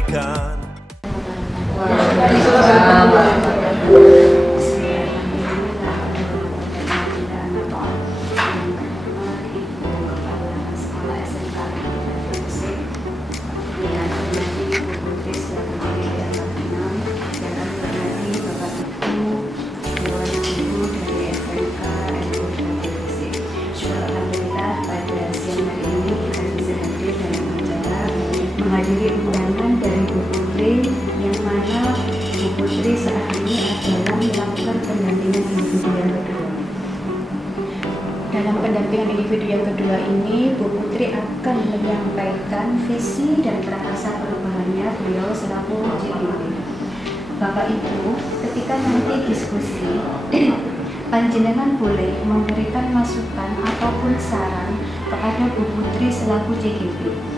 sampaikan. Menghadiri undangan dari Bu Putri yang mana Bu Putri saat ini adalah melakukan pendampingan individu yang kedua. Dalam pendampingan individu yang kedua ini, Bu Putri akan menyampaikan visi dan prakarsa perubahannya beliau selaku JKP. Bapak Ibu, ketika nanti diskusi, panjenengan boleh memberikan masukan ataupun saran kepada Bu Putri selaku JKP.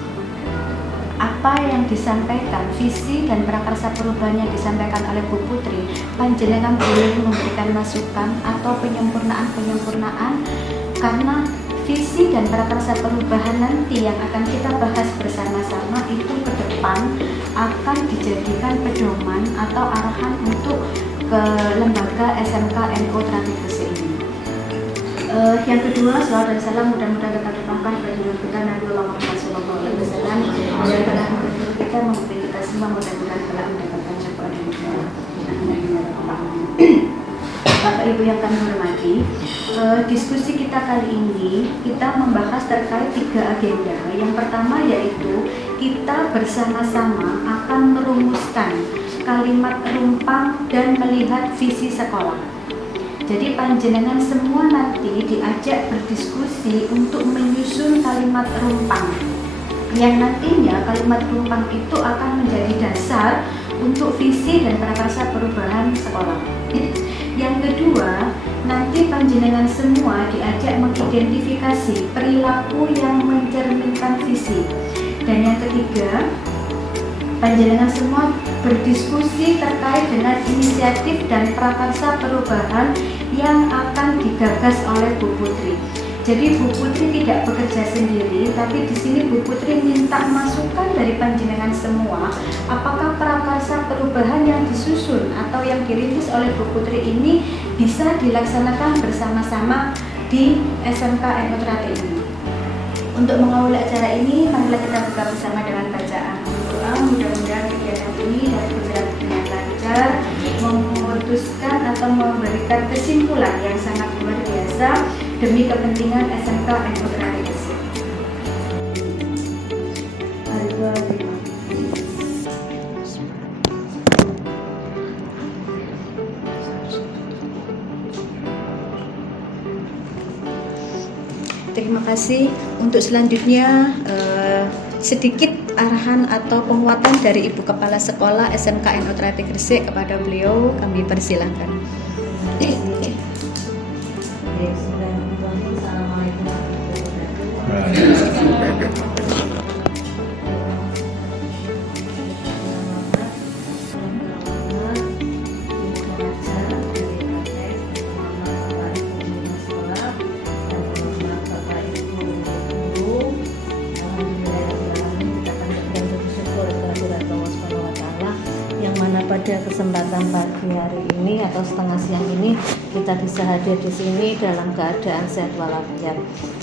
Apa yang disampaikan, visi dan prakarsa perubahan yang disampaikan oleh Bu Putri, panjenengan boleh memberikan masukan atau penyempurnaan karena visi dan prakarsa perubahan nanti yang akan kita bahas bersama-sama itu ke depan akan dijadikan pedoman atau arahan untuk ke lembaga SMK NU Terapi Gresik ini. Yang kedua, salawat dan salam mudah-mudahan tetap ditumpahkan pada junjungan kita Nabi Muhammad SAW yang telah menghibur kita, memberi kita semua mudah-mudahan telah mendapatkan syafaat dari Allah. Bapak Ibu yang kami hormati, diskusi kita kali ini kita membahas terkait 3 agenda. Yang pertama yaitu kita bersama-sama akan merumuskan kalimat rumpang dan melihat visi sekolah. Jadi panjenengan semua nanti diajak berdiskusi untuk menyusun kalimat rumpang yang nantinya kalimat rumpang itu akan menjadi dasar untuk visi dan prakarsa perubahan sekolah. Yang kedua, nanti panjenengan semua diajak mengidentifikasi perilaku yang mencerminkan visi. Dan yang ketiga, panjenengan semua berdiskusi terkait dengan inisiatif dan prakarsa perubahan yang akan digagas oleh Bu Putri. Jadi Bu Putri tidak bekerja sendiri, tapi di sini Bu Putri minta masukan dari panjenengan semua. Apakah prakarsa perubahan yang disusun atau yang dirintis oleh Bu Putri ini bisa dilaksanakan bersama-sama di SMK NU Terapi ini? Untuk mengawali acara ini, marilah kita buka bersama dengan bacaan doa. Mudah-mudahan kegiatan ini dapat berjalan dengan lancar, memutuskan atau memberikan kesimpulan yang sangat luar biasa demi kepentingan SMK NU Terapi Gresik. Terima kasih. Untuk selanjutnya sedikit arahan atau penguatan dari Ibu Kepala Sekolah SMK NU Terapi Gresik kepada beliau, kami persilahkan. Pada kesempatan pagi hari ini atau setengah siang ini kita bisa hadir di sini dalam keadaan sehat walafiat.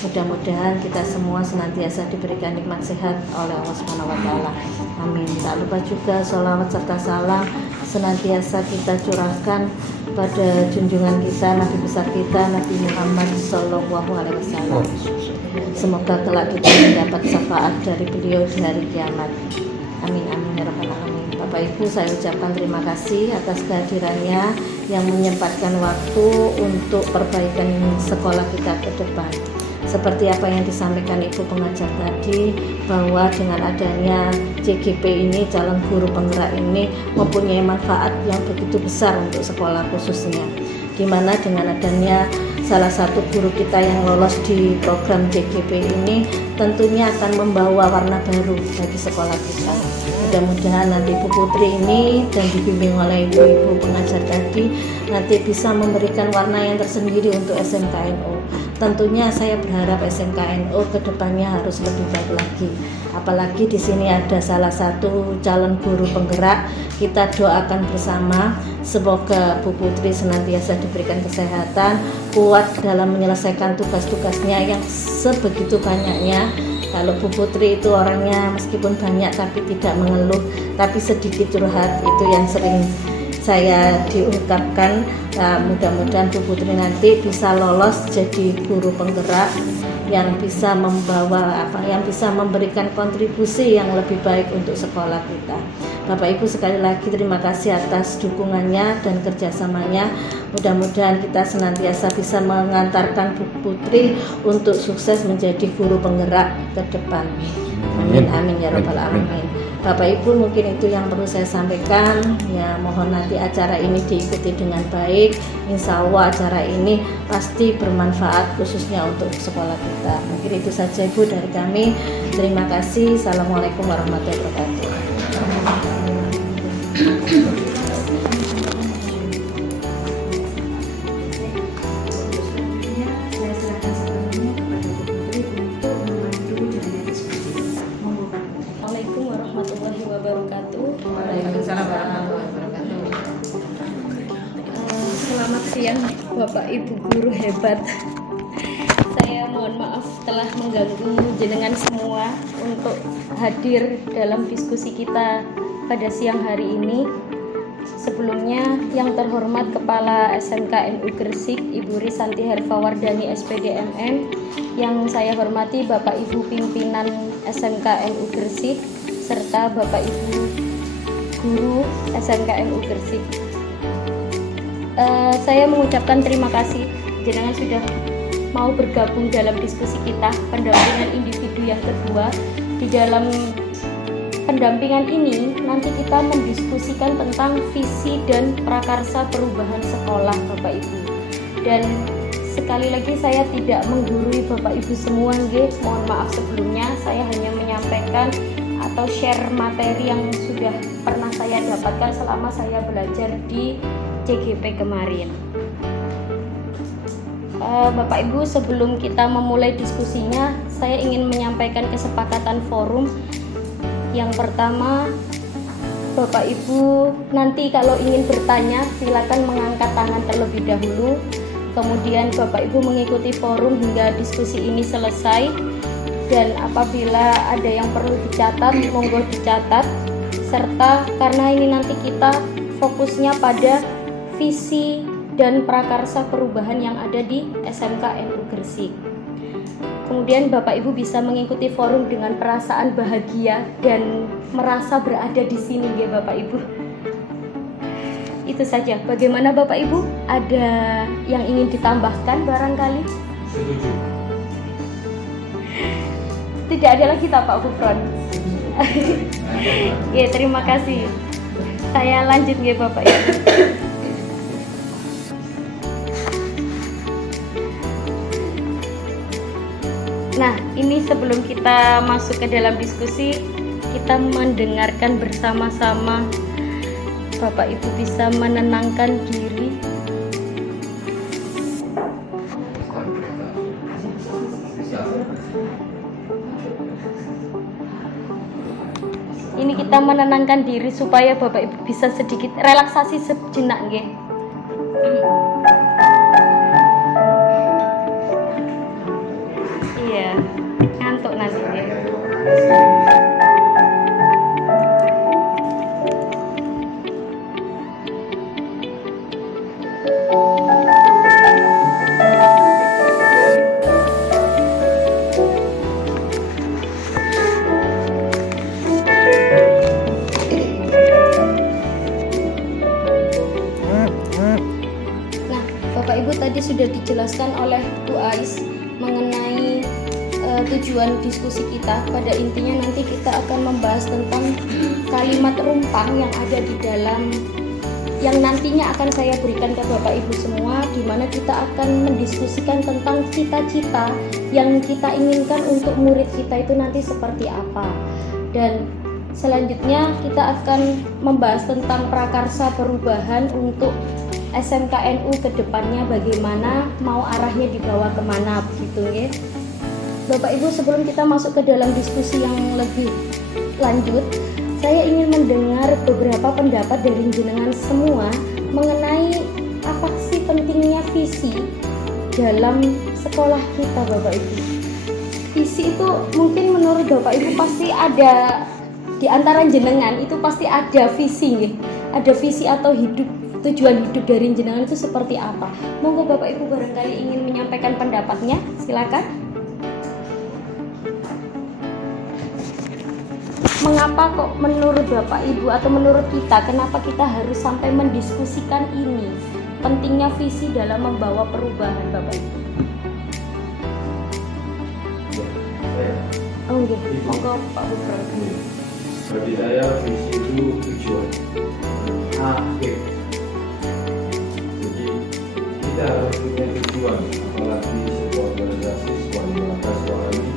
Mudah-mudahan kita semua senantiasa diberikan nikmat sehat oleh Allah SWT. Amin. Tak lupa juga sholawat serta salam senantiasa kita curahkan pada junjungan kita, Nabi besar kita, Nabi Muhammad SAW. Semoga kelak kita mendapat syafaat dari beliau di hari kiamat. Amin amin ya rabbal alamin. Bapak Ibu, saya ucapkan terima kasih atas kehadirannya yang menyempatkan waktu untuk perbaikan sekolah kita ke depan. Seperti apa yang disampaikan Ibu pengajar tadi, bahwa dengan adanya JGP ini, calon guru penggerak ini mempunyai manfaat yang begitu besar untuk sekolah khususnya, di mana dengan adanya salah satu guru kita yang lolos di program JGP ini tentunya akan membawa warna baru bagi sekolah kita. Mudah-mudahan nanti Bu Putri ini dan dibimbing oleh ibu-ibu pengajar tadi nanti bisa memberikan warna yang tersendiri untuk SMK NU. Tentunya saya berharap SMK NU kedepannya harus lebih baik lagi. Apalagi di sini ada salah satu calon guru penggerak. Kita doakan bersama semoga Bu Putri senantiasa diberikan kesehatan, kuat dalam menyelesaikan tugas-tugasnya yang sebegitu banyaknya. Kalau Bu Putri itu orangnya meskipun banyak tapi tidak mengeluh, tapi sedikit curhat, itu yang sering saya diungkapkan. Mudah-mudahan Bu Putri nanti bisa lolos jadi guru penggerak yang bisa yang bisa memberikan kontribusi yang lebih baik untuk sekolah kita. Bapak Ibu, sekali lagi terima kasih atas dukungannya dan kerjasamanya. Mudah-mudahan kita senantiasa bisa mengantarkan Bu Putri untuk sukses menjadi guru penggerak ke depan. Amin amin ya rabbal alamin. Bapak Ibu, mungkin itu yang perlu saya sampaikan. Ya, mohon nanti acara ini diikuti dengan baik. Insya Allah acara ini pasti bermanfaat khususnya untuk sekolah kita. Mungkin itu saja Ibu dari kami. Terima kasih. Assalamualaikum warahmatullahi wabarakatuh. Saya serahkan sepenuhnya kepada Bu Putri untuk memandu jalannya diskusi. Monggo Pak. Assalamualaikum warahmatullahi wabarakatuh. Waalaikumsalam warahmatullahi wabarakatuh. Selamat siang Bapak Ibu guru hebat. Saya mohon maaf telah mengganggu jenengan semua untuk hadir dalam diskusi kita pada siang hari ini. Sebelumnya yang terhormat Kepala SMK NU Gresik Ibu Risanti Herfawardani SPD MM, yang saya hormati Bapak Ibu pimpinan SMK NU Gresik serta Bapak Ibu guru SMK NU Gresik. Saya mengucapkan terima kasih jenengan sudah mau bergabung dalam diskusi kita pendampingan individu yang kedua. Di dalam pendampingan ini nanti kita mendiskusikan tentang visi dan prakarsa perubahan sekolah Bapak Ibu. Dan sekali lagi saya tidak menggurui Bapak Ibu semua nggih, mohon maaf sebelumnya. Saya hanya menyampaikan atau share materi yang sudah pernah saya dapatkan selama saya belajar di CGP kemarin. Bapak Ibu, sebelum kita memulai diskusinya, saya ingin menyampaikan kesepakatan forum. Yang pertama, Bapak Ibu nanti kalau ingin bertanya silakan mengangkat tangan terlebih dahulu. Kemudian Bapak Ibu mengikuti forum hingga diskusi ini selesai. Dan apabila ada yang perlu dicatat, monggo dicatat. Serta karena ini nanti kita fokusnya pada visi dan prakarsa perubahan yang ada di SMK NU Gresik. Kemudian Bapak Ibu bisa mengikuti forum dengan perasaan bahagia dan merasa berada di sini ya Bapak Ibu. Itu saja. Bagaimana Bapak Ibu? Ada yang ingin ditambahkan barangkali? Setuju. Tidak ada lagi Pak Gufron. Ya, terima kasih. Saya lanjut ya Bapak Ibu. Nah, ini sebelum kita masuk ke dalam diskusi, kita mendengarkan bersama-sama. Bapak Ibu bisa menenangkan diri. Ini kita menenangkan diri supaya Bapak Ibu bisa sedikit relaksasi sejenak nggih. Iya, ngantuk nanti nggih. Tadi sudah dijelaskan oleh Bu Ais mengenai tujuan diskusi kita. Pada intinya nanti kita akan membahas tentang kalimat rumpang yang ada di dalam yang nantinya akan saya berikan ke Bapak Ibu semua, di mana kita akan mendiskusikan tentang cita-cita yang kita inginkan untuk murid kita itu nanti seperti apa. Dan selanjutnya kita akan membahas tentang prakarsa perubahan untuk SMK NU ke depannya, bagaimana mau arahnya dibawa kemana begitu ya. Bapak Ibu, sebelum kita masuk ke dalam diskusi yang lebih lanjut, saya ingin mendengar beberapa pendapat dari jenengan semua mengenai apa sih pentingnya visi dalam sekolah kita, Bapak Ibu. Visi itu mungkin menurut Bapak Ibu pasti ada di antara jenengan, itu pasti ada visi nih. Ada visi atau tujuan hidup dari jenengan itu seperti apa? Monggo Bapak Ibu barangkali ingin menyampaikan pendapatnya, silakan. Mengapa kok menurut Bapak Ibu atau menurut kita, kenapa kita harus sampai mendiskusikan ini? Pentingnya visi dalam membawa perubahan, Bapak Ibu. Oh iya, monggo Pak Gufron. Bagi saya visi itu tujuan akhir. Jadi kita harus punya tujuan, apalagi sebuah organisasi, sebuah lembaga, sebuah ini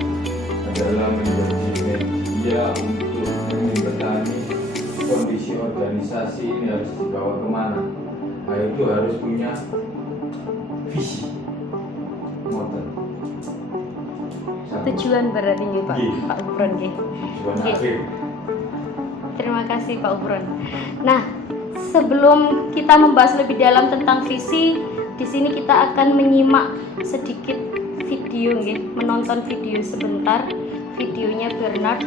adalah menjadi media untuk menjembatani kondisi organisasi ini harus dibawa kemana. Nah itu harus punya visi, motor. Tujuan berarti nih Pak Gufron nggih. Tujuan Oke. akhir. Terima kasih Pak Gufron. Nah, sebelum kita membahas lebih dalam tentang visi, di sini kita akan menyimak sedikit video nggih, menonton video sebentar, videonya Bernard.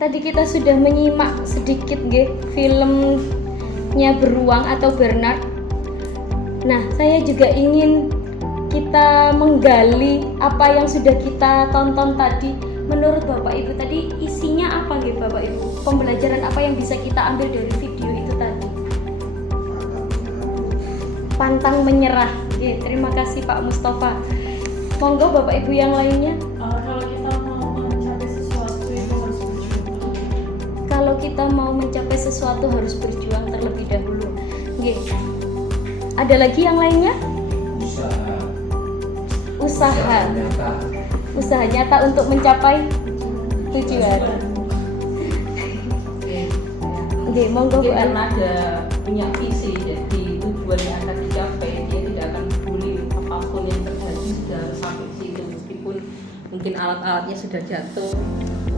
Tadi kita sudah menyimak sedikit nggih filmnya Beruang atau Bernard. Nah, saya juga ingin kita menggali apa yang sudah kita tonton tadi. Menurut Bapak Ibu tadi isinya apa nggih Bapak Ibu? Pembelajaran apa yang bisa kita ambil dari video itu tadi? Pantang menyerah. Nggih, terima kasih Pak Mustafa. Monggo Bapak Ibu yang lainnya. Kalau kita mau mencapai sesuatu harus berjuang terlebih dahulu. Nggih. Ada lagi yang lainnya? Usaha nyata untuk mencapai tujuan. Nggih, monggo Bu Karena Ana. ada punya visi, jadi tujuan yang akan dicapai dia tidak akan peduli apapun yang terjadi sudah harus sampai situ, meskipun mungkin alat-alatnya sudah jatuh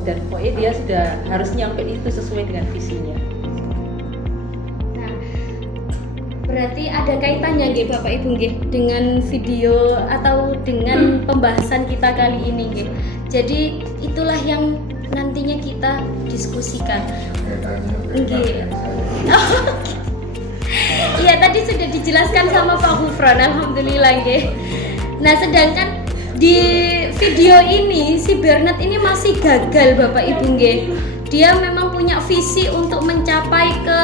dan pokoknya dia sudah harus nyampe itu sesuai dengan visinya. Nah, berarti ada kaitannya nggih Bapak Ibu nggih dengan video atau dengan pembahasan kita kali ini nggih. Jadi itulah yang nantinya kita diskusikan. Nggih. Iya, tadi sudah dijelaskan sama Pak Gufron, alhamdulillah nggih. Nah, sedangkan di video ini si Bernard ini masih gagal Bapak Ibu nggih. Dia memang punya visi untuk mencapai ke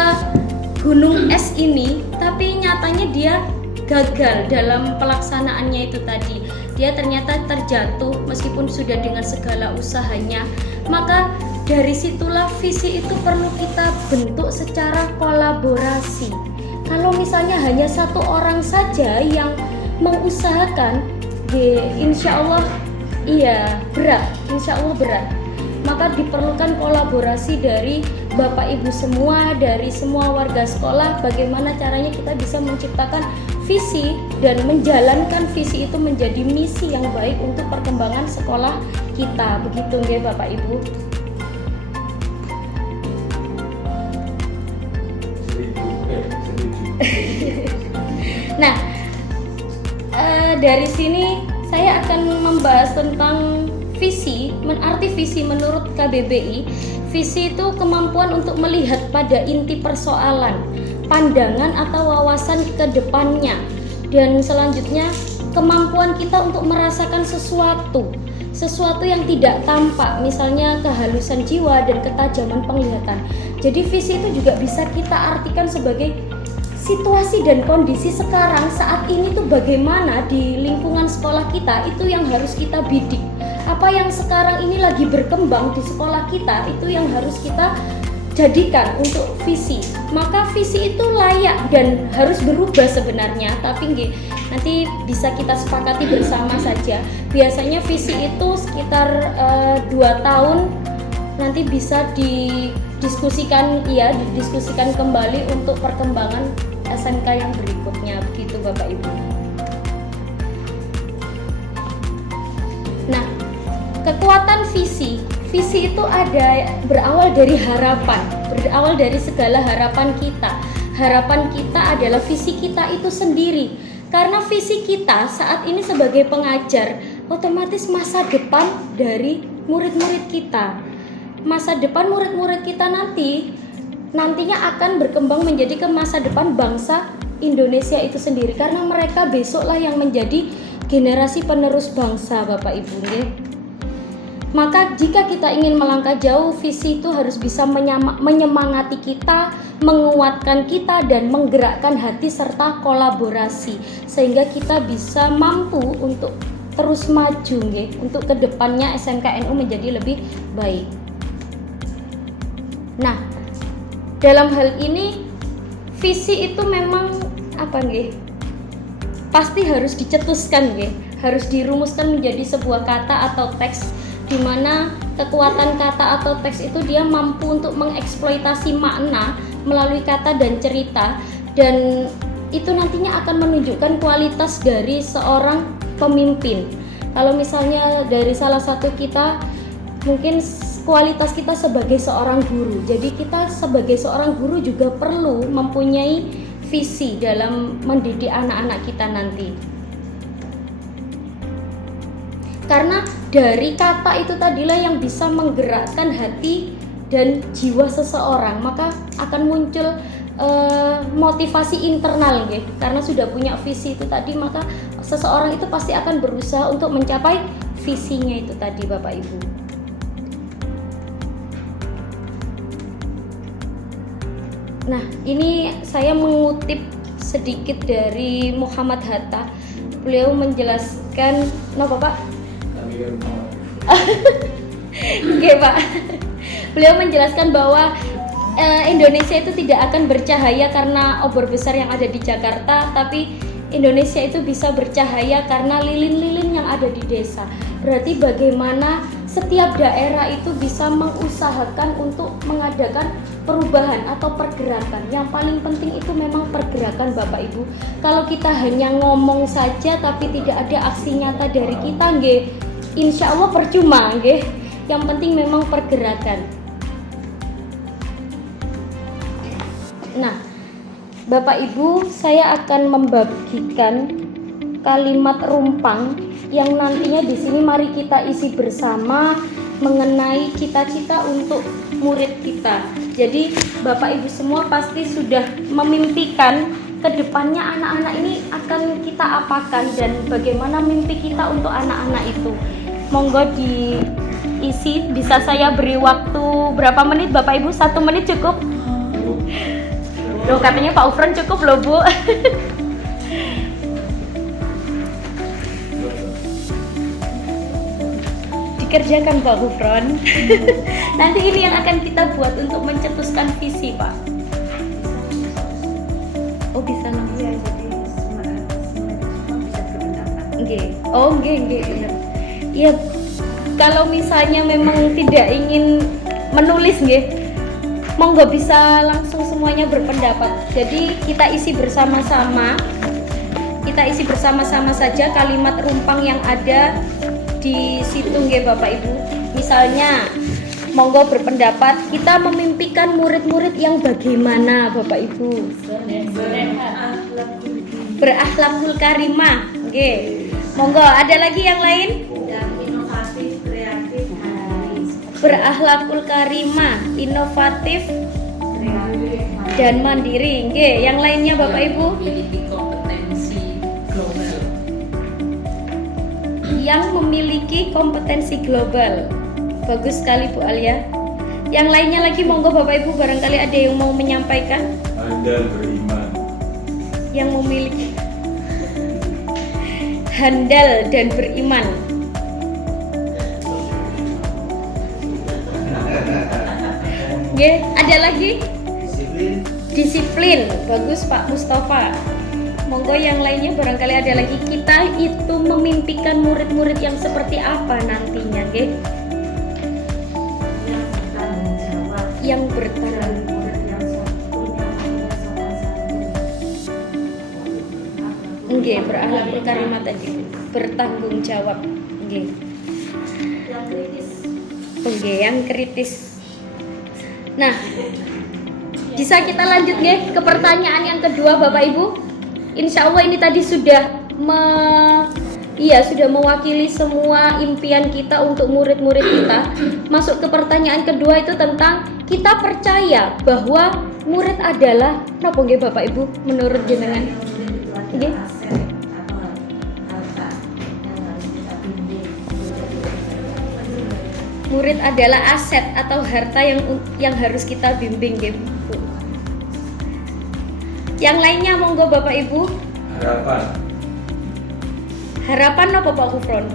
gunung es ini, tapi nyatanya dia gagal dalam pelaksanaannya itu tadi. Dia ternyata terjatuh meskipun sudah dengan segala usahanya. Maka dari situlah visi itu perlu kita bentuk secara kolaborasi. Kalau misalnya hanya satu orang saja yang mengusahakan, insya Allah berat, insya Allah berat. Maka diperlukan kolaborasi dari Bapak Ibu semua, dari semua warga sekolah, bagaimana caranya kita bisa menciptakan visi dan menjalankan visi itu menjadi misi yang baik untuk perkembangan sekolah kita. Begitu nggih Bapak Ibu. Nah, dari sini saya akan membahas tentang visi. Arti visi menurut KBBI, visi itu kemampuan untuk melihat pada inti persoalan, pandangan atau wawasan ke depannya, dan selanjutnya kemampuan kita untuk merasakan sesuatu yang tidak tampak, misalnya kehalusan jiwa dan ketajaman penglihatan. Jadi visi itu juga bisa kita artikan sebagai situasi dan kondisi sekarang saat ini tuh bagaimana di lingkungan sekolah kita, itu yang harus kita bidik. Apa yang sekarang ini lagi berkembang di sekolah kita, itu yang harus kita jadikan untuk visi. Maka visi itu layak dan harus berubah sebenarnya, tapi nanti bisa kita sepakati bersama saja. Biasanya visi itu sekitar 2 tahun nanti bisa didiskusikan kembali untuk perkembangan SMK yang berikutnya, begitu Bapak Ibu. Nah, kekuatan visi itu berawal dari harapan, berawal dari segala harapan kita. Harapan kita adalah visi kita itu sendiri. Karena visi kita saat ini sebagai pengajar, otomatis masa depan dari murid-murid kita. Masa depan murid-murid kita nantinya akan berkembang menjadi ke masa depan bangsa Indonesia itu sendiri, karena mereka besoklah yang menjadi generasi penerus bangsa Bapak Ibu nggih. Maka jika kita ingin melangkah jauh, visi itu harus bisa menyemangati kita, menguatkan kita, dan menggerakkan hati serta kolaborasi, sehingga kita bisa mampu untuk terus maju nggih, untuk kedepannya SMK NU menjadi lebih baik. Nah, dalam hal ini visi itu memang pasti harus dicetuskan harus dirumuskan menjadi sebuah kata atau teks, di mana kekuatan kata atau teks itu dia mampu untuk mengeksploitasi makna melalui kata dan cerita, dan itu nantinya akan menunjukkan kualitas dari seorang pemimpin. Kalau misalnya dari salah satu kita, mungkin kualitas kita sebagai seorang guru. Jadi kita sebagai seorang guru juga perlu mempunyai visi dalam mendidik anak-anak kita nanti. Karena dari kata itu tadilah yang bisa menggerakkan hati dan jiwa seseorang, maka akan muncul motivasi internal karena sudah punya visi itu tadi, maka seseorang itu pasti akan berusaha untuk mencapai visinya itu tadi Bapak Ibu. Nah, ini saya mengutip sedikit dari Muhammad Hatta. Beliau menjelaskan, Pak? Oke, Pak. Beliau menjelaskan bahwa Indonesia itu tidak akan bercahaya karena obor besar yang ada di Jakarta, tapi Indonesia itu bisa bercahaya karena lilin-lilin yang ada di desa. Berarti bagaimana setiap daerah itu bisa mengusahakan untuk mengadakan perubahan atau pergerakan. Yang paling penting itu memang pergerakan Bapak Ibu. Kalau kita hanya ngomong saja tapi tidak ada aksi nyata dari kita, insya Allah percuma. Yang penting memang pergerakan. Nah, Bapak Ibu, saya akan membagikan kalimat rumpang yang nantinya di sini mari kita isi bersama mengenai cita-cita untuk murid kita. Jadi Bapak Ibu semua pasti sudah memimpikan ke depannya anak-anak ini akan kita apakan dan bagaimana mimpi kita untuk anak-anak itu. monggo diisi. Bisa saya beri waktu berapa menit Bapak Ibu? 1 menit cukup? Loh, katanya Pak Ufron cukup loh Bu. Dikerjakan Pak Ufron. Nanti ini yang akan kita buat untuk mencetuskan visi Pak. Oh bisa langsung. Iya, jadi semua bisa berpendapat. Nggih. Oh nggih benar. Iya, kalau misalnya memang tidak ingin menulis nggih, monggo bisa langsung semuanya berpendapat. Jadi kita isi bersama-sama. Kita isi bersama-sama saja kalimat rumpang yang ada di situ nggih Bapak Ibu. Misalnya monggo berpendapat kita memimpikan murid-murid yang bagaimana Bapak Ibu? Berakhlakul karimah. Nggih. Monggo, ada lagi yang lain? Dan inovatif, kreatif, Berakhlakul karimah, inovatif dan mandiri. Nggih, yang lainnya Bapak Ibu? Memiliki kompetensi global. Yang memiliki kompetensi global. Bagus sekali Bu Alia. Yang lainnya lagi monggo Bapak Ibu, barangkali ada yang mau menyampaikan. Handal beriman. Yang memiliki handal dan beriman. Nggih, ada lagi? Disiplin. Bagus Pak Mustafa. Monggo yang lainnya barangkali ada lagi. Kita itu memimpikan murid-murid yang seperti apa nantinya, nggih? Yang bertanggung nggih, berakhlakul karimah tadi. Bertanggung jawab. Nggih. Oke, yang kritis. Nah, bisa kita lanjut nggih ke pertanyaan yang kedua Bapak Ibu? Insya Allah ini tadi sudah sudah mewakili semua impian kita untuk murid-murid kita. Masuk ke pertanyaan kedua itu tentang kita percaya bahwa murid adalah napa nggih Bapak Ibu menurut jenengan? Nggih. Murid adalah aset atau harta yang harus kita bimbing, nggih Bu. Yang lainnya monggo Bapak Ibu. Harapan. Harapan apa Pak Ufron?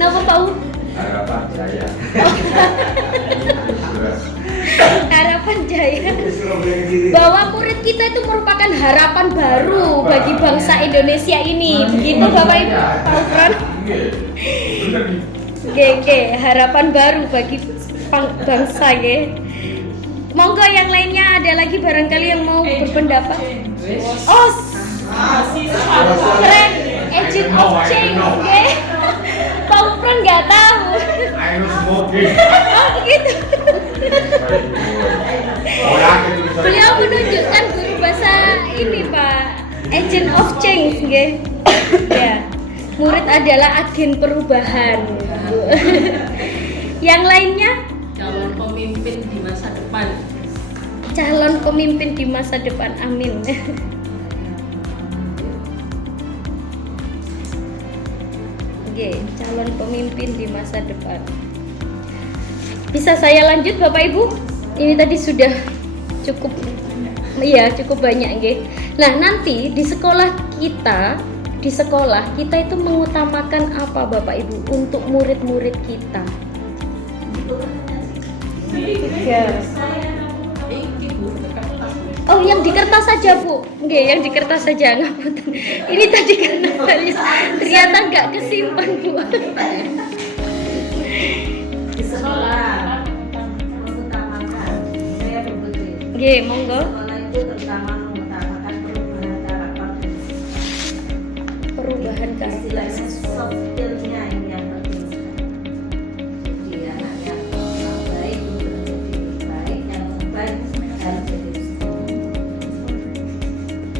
Napa Pak U? Harapan jaya. Harapan jaya. Bahwa murid kita itu merupakan harapan baru bagi bangsa Indonesia ini. Begitu Bapak Ibu, Pak Ufron? Bener nih. Oke, harapan baru bagi bangsa ya. Monggo yang lainnya ada lagi barangkali yang mau berpendapat. Oh, keren, agent of change, oke. Pak Ufron nggak tahu. I know smoking. Oh begitu. Beliau menunjukkan guru bahasa ini Pak, agent of change, nggih. Ya, murid adalah agen perubahan. Yang lainnya? Calon pemimpin di masa depan. Calon pemimpin di masa depan, amin. Oke, calon pemimpin di masa depan. Bisa saya lanjut Bapak Ibu? Ini tadi sudah cukup, iya cukup banyak, nggih. Nah nanti di sekolah kita itu mengutamakan apa Bapak Ibu untuk murid-murid kita? Oh, yang di kertas saja Bu. Nggih, yang di kertas saja. Ngapunten. Ini tadi karena banyak, ternyata nggak kesimpan Bu. di sekolah mengutamakan, saya berbeda. Nggih, monggo. Sekolah itu terutama mengutamakan Perubahan karakter. istilahnya soft skill-nya yang penting. Jadi anak yang baik itu menjadi baik, yang baik harus jadi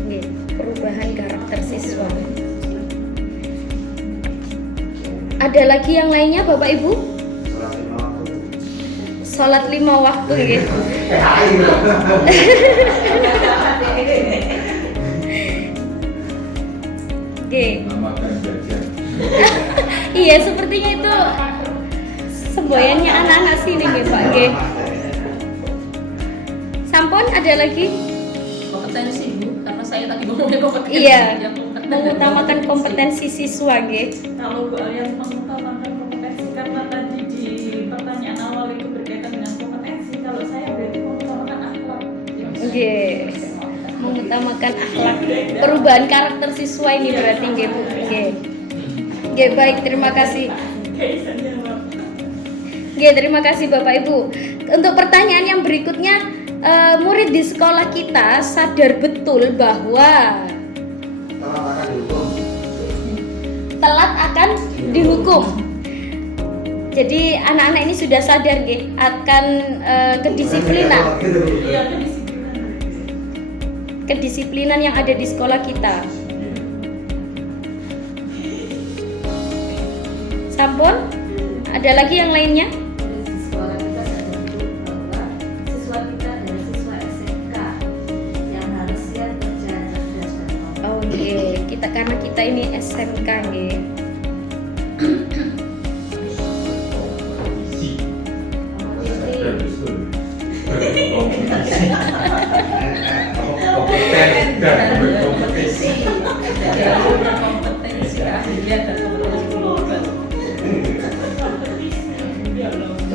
Nggih, perubahan karakter siswa. Ada lagi yang lainnya Bapak Ibu? Salat 5 waktu nggih. Oke. Namakan jajan. Iya, sepertinya itu semboyannya anak-anak sini nggih Pak nggih. Sampun ada lagi? Kompetensi Bu, karena saya tadi ngomongnya kompetensi. Iya. yang kompeten. Mengutamakan kompetensi siswa nggih. Kalau Bu Alian mengutamakan kompetensi karena tadi di pertanyaan awal itu berkaitan dengan kompetensi, kalau saya berarti mengutamakan akhlak. Nggih. Mengutamakan akhlak. Perubahan karakter siswa ini berarti nggih Bu. Nggih. Nggih, baik, terima kasih. Nggih, terima kasih Bapak Ibu. Untuk pertanyaan yang berikutnya, murid di sekolah kita sadar betul bahwa telat akan dihukum. Jadi anak-anak ini sudah sadar nggih akan kedisiplinan. Kedisiplinan yang ada di sekolah kita. Sampun? Ada lagi yang lainnya? Di sekolah kita sadar betul bahwa siswa kita adalah siswa SMK yang harus siap kerja cerdas dan kompeten. Oh nggih, kita karena kita ini SMK nggih. Kompetisi. Sadar betul. Kompetisi. Kompeten dan berkompetisi. Kompetensi keahlian dan kompetensi global.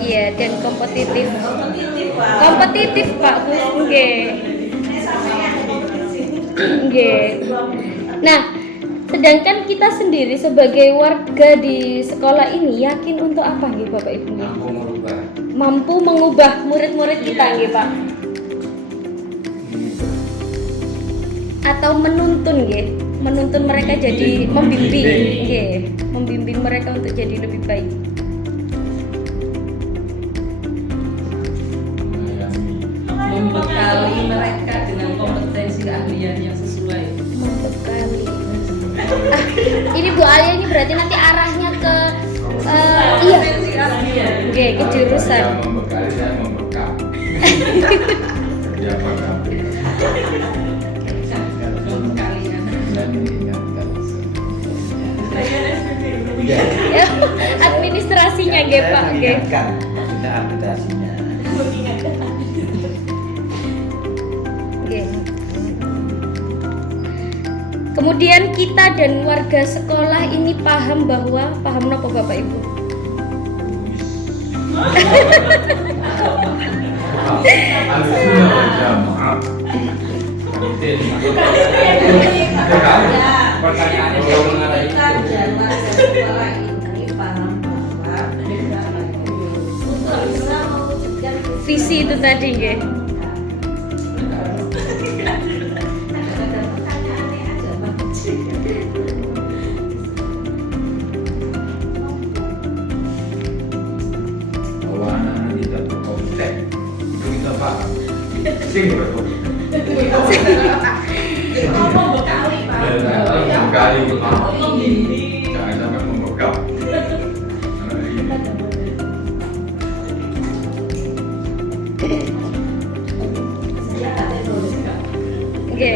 Iya, dan kompetitif. Kompetitif Pak Gus nggih. Nggih. Nah, sedangkan kita sendiri sebagai warga di sekolah ini yakin untuk apa nggih Bapak Ibu? Mampu merubah. Mampu mengubah murid-murid kita nggih Pak. Atau menuntun nggih, menuntun mereka jadi membimbing nggih, membimbing mereka untuk jadi lebih baik. Membekali mereka dengan kompetensi keahlian yang sesuai. Membekali. Ini Bu Alia ini berarti nanti arahnya ke iya, Kompetensi keahlian. oke, ke jurusan. Saya membekali, saya membekap. Kerja pada Membekali anak. Ya, administrasinya nggih Pak nggih. Maksudnya administrasinya. Oke. Kemudian kita dan warga sekolah ini paham bahwa nopo Bapak Ibu? Al-Sunnah wal Jamaah. Pertanyaannya jauh mengarah Kita itu. dan warga sekolah ini paham bahwa untuk bisa mewujudkan Visi itu tadi nggih. ada pertanyaannya aja Pak. Bahwa anak-anak kita berkompeten. Itu kita paham. Sing berkompeten. Membekali. Jangan sampai membekap. Oke.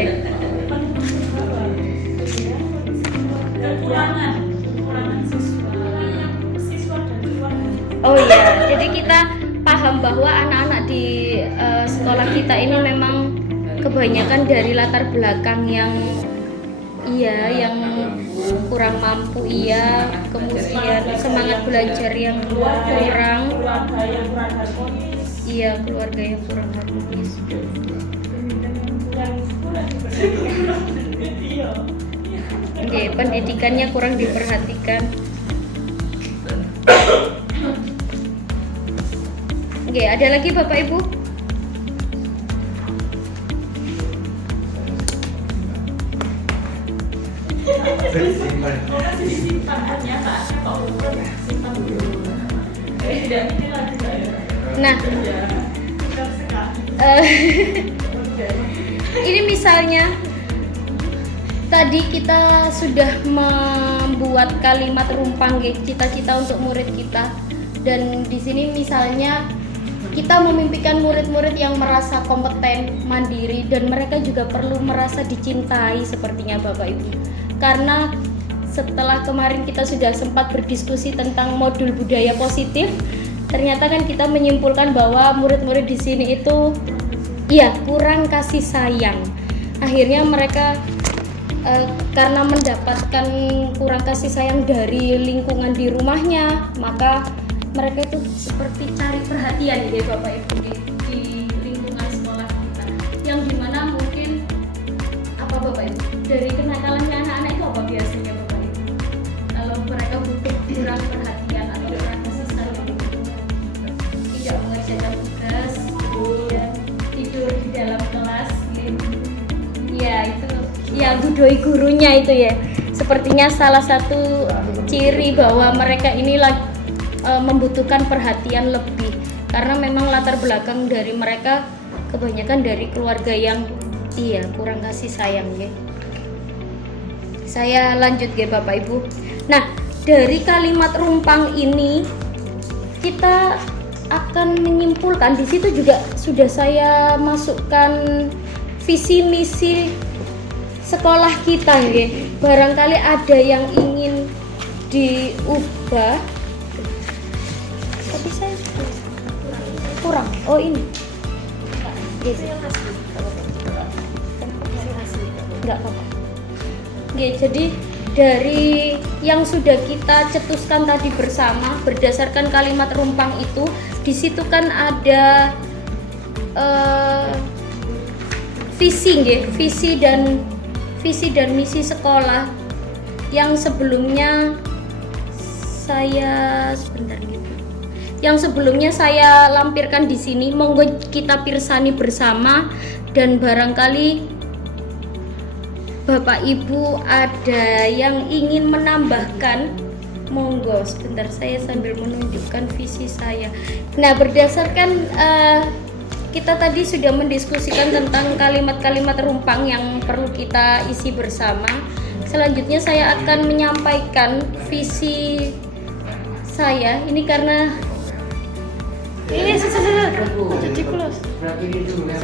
Kekurangan siswa dan keluarga. Oh iya, jadi kita paham bahwa anak-anak di sekolah kita ini memang kebanyakan dari latar belakang yang yang kurang mampu, kemudian semangat belajar yang kurang, Keluarga yang kurang harmonis, keluarga yang kurang harmonis. Iya. Oke, pendidikannya kurang diperhatikan. Oke, ada lagi Bapak Ibu? Disimpan pernyataannya Pak Ulur, simpan dulu. Tidak ini lagi saya. Nah, Benar sekali. ini misalnya tadi kita sudah membuat kalimat rumpang cita-cita untuk murid kita, dan di sini misalnya kita memimpikan murid-murid yang merasa kompeten, mandiri, dan mereka juga perlu merasa dicintai sepertinya Bapak Ibu. karena setelah kemarin kita sudah sempat berdiskusi tentang modul budaya positif, ternyata kan kita menyimpulkan bahwa murid-murid di sini itu ya kurang kasih sayang. Akhirnya mereka karena mendapatkan kurang kasih sayang dari lingkungan di rumahnya, maka mereka itu seperti cari perhatian ya Bapak Ibu di lingkungan sekolah kita, yang dimana mungkin apa Bapak Ibu, dari kenakalannya anak-anak itu apa biasanya Bapak Ibu? Kalau mereka butuh kurang perhatian atau kurang kasih sayang, tidak mengerjakan tugas, kemudian tidur di dalam kelas, ya itu ya budoi gurunya itu ya, sepertinya salah satu ciri bahwa mereka ini membutuhkan perhatian lebih, karena memang latar belakang dari mereka kebanyakan dari keluarga yang kurang kasih sayang ya. Saya lanjut ya Bapak Ibu. Nah, dari kalimat rumpang ini kita akan menyimpulkan, di situ juga sudah saya masukkan visi misi sekolah kita ya. Barangkali ada yang ingin diubah, tapi saya kurang. Oh ini enggak apa-apa. Oke, jadi dari yang sudah kita cetuskan tadi bersama berdasarkan kalimat rumpang itu, di situ kan ada visi dan misi sekolah yang sebelumnya saya lampirkan di sini. Monggo kita pirsani bersama, dan barangkali Bapak Ibu ada yang ingin menambahkan, monggo. Sebentar, saya sambil menunjukkan visi saya. Nah, berdasarkan kita tadi sudah mendiskusikan tentang kalimat-kalimat rumpang yang perlu kita isi bersama. Selanjutnya saya akan menyampaikan visi saya. Ini karena ini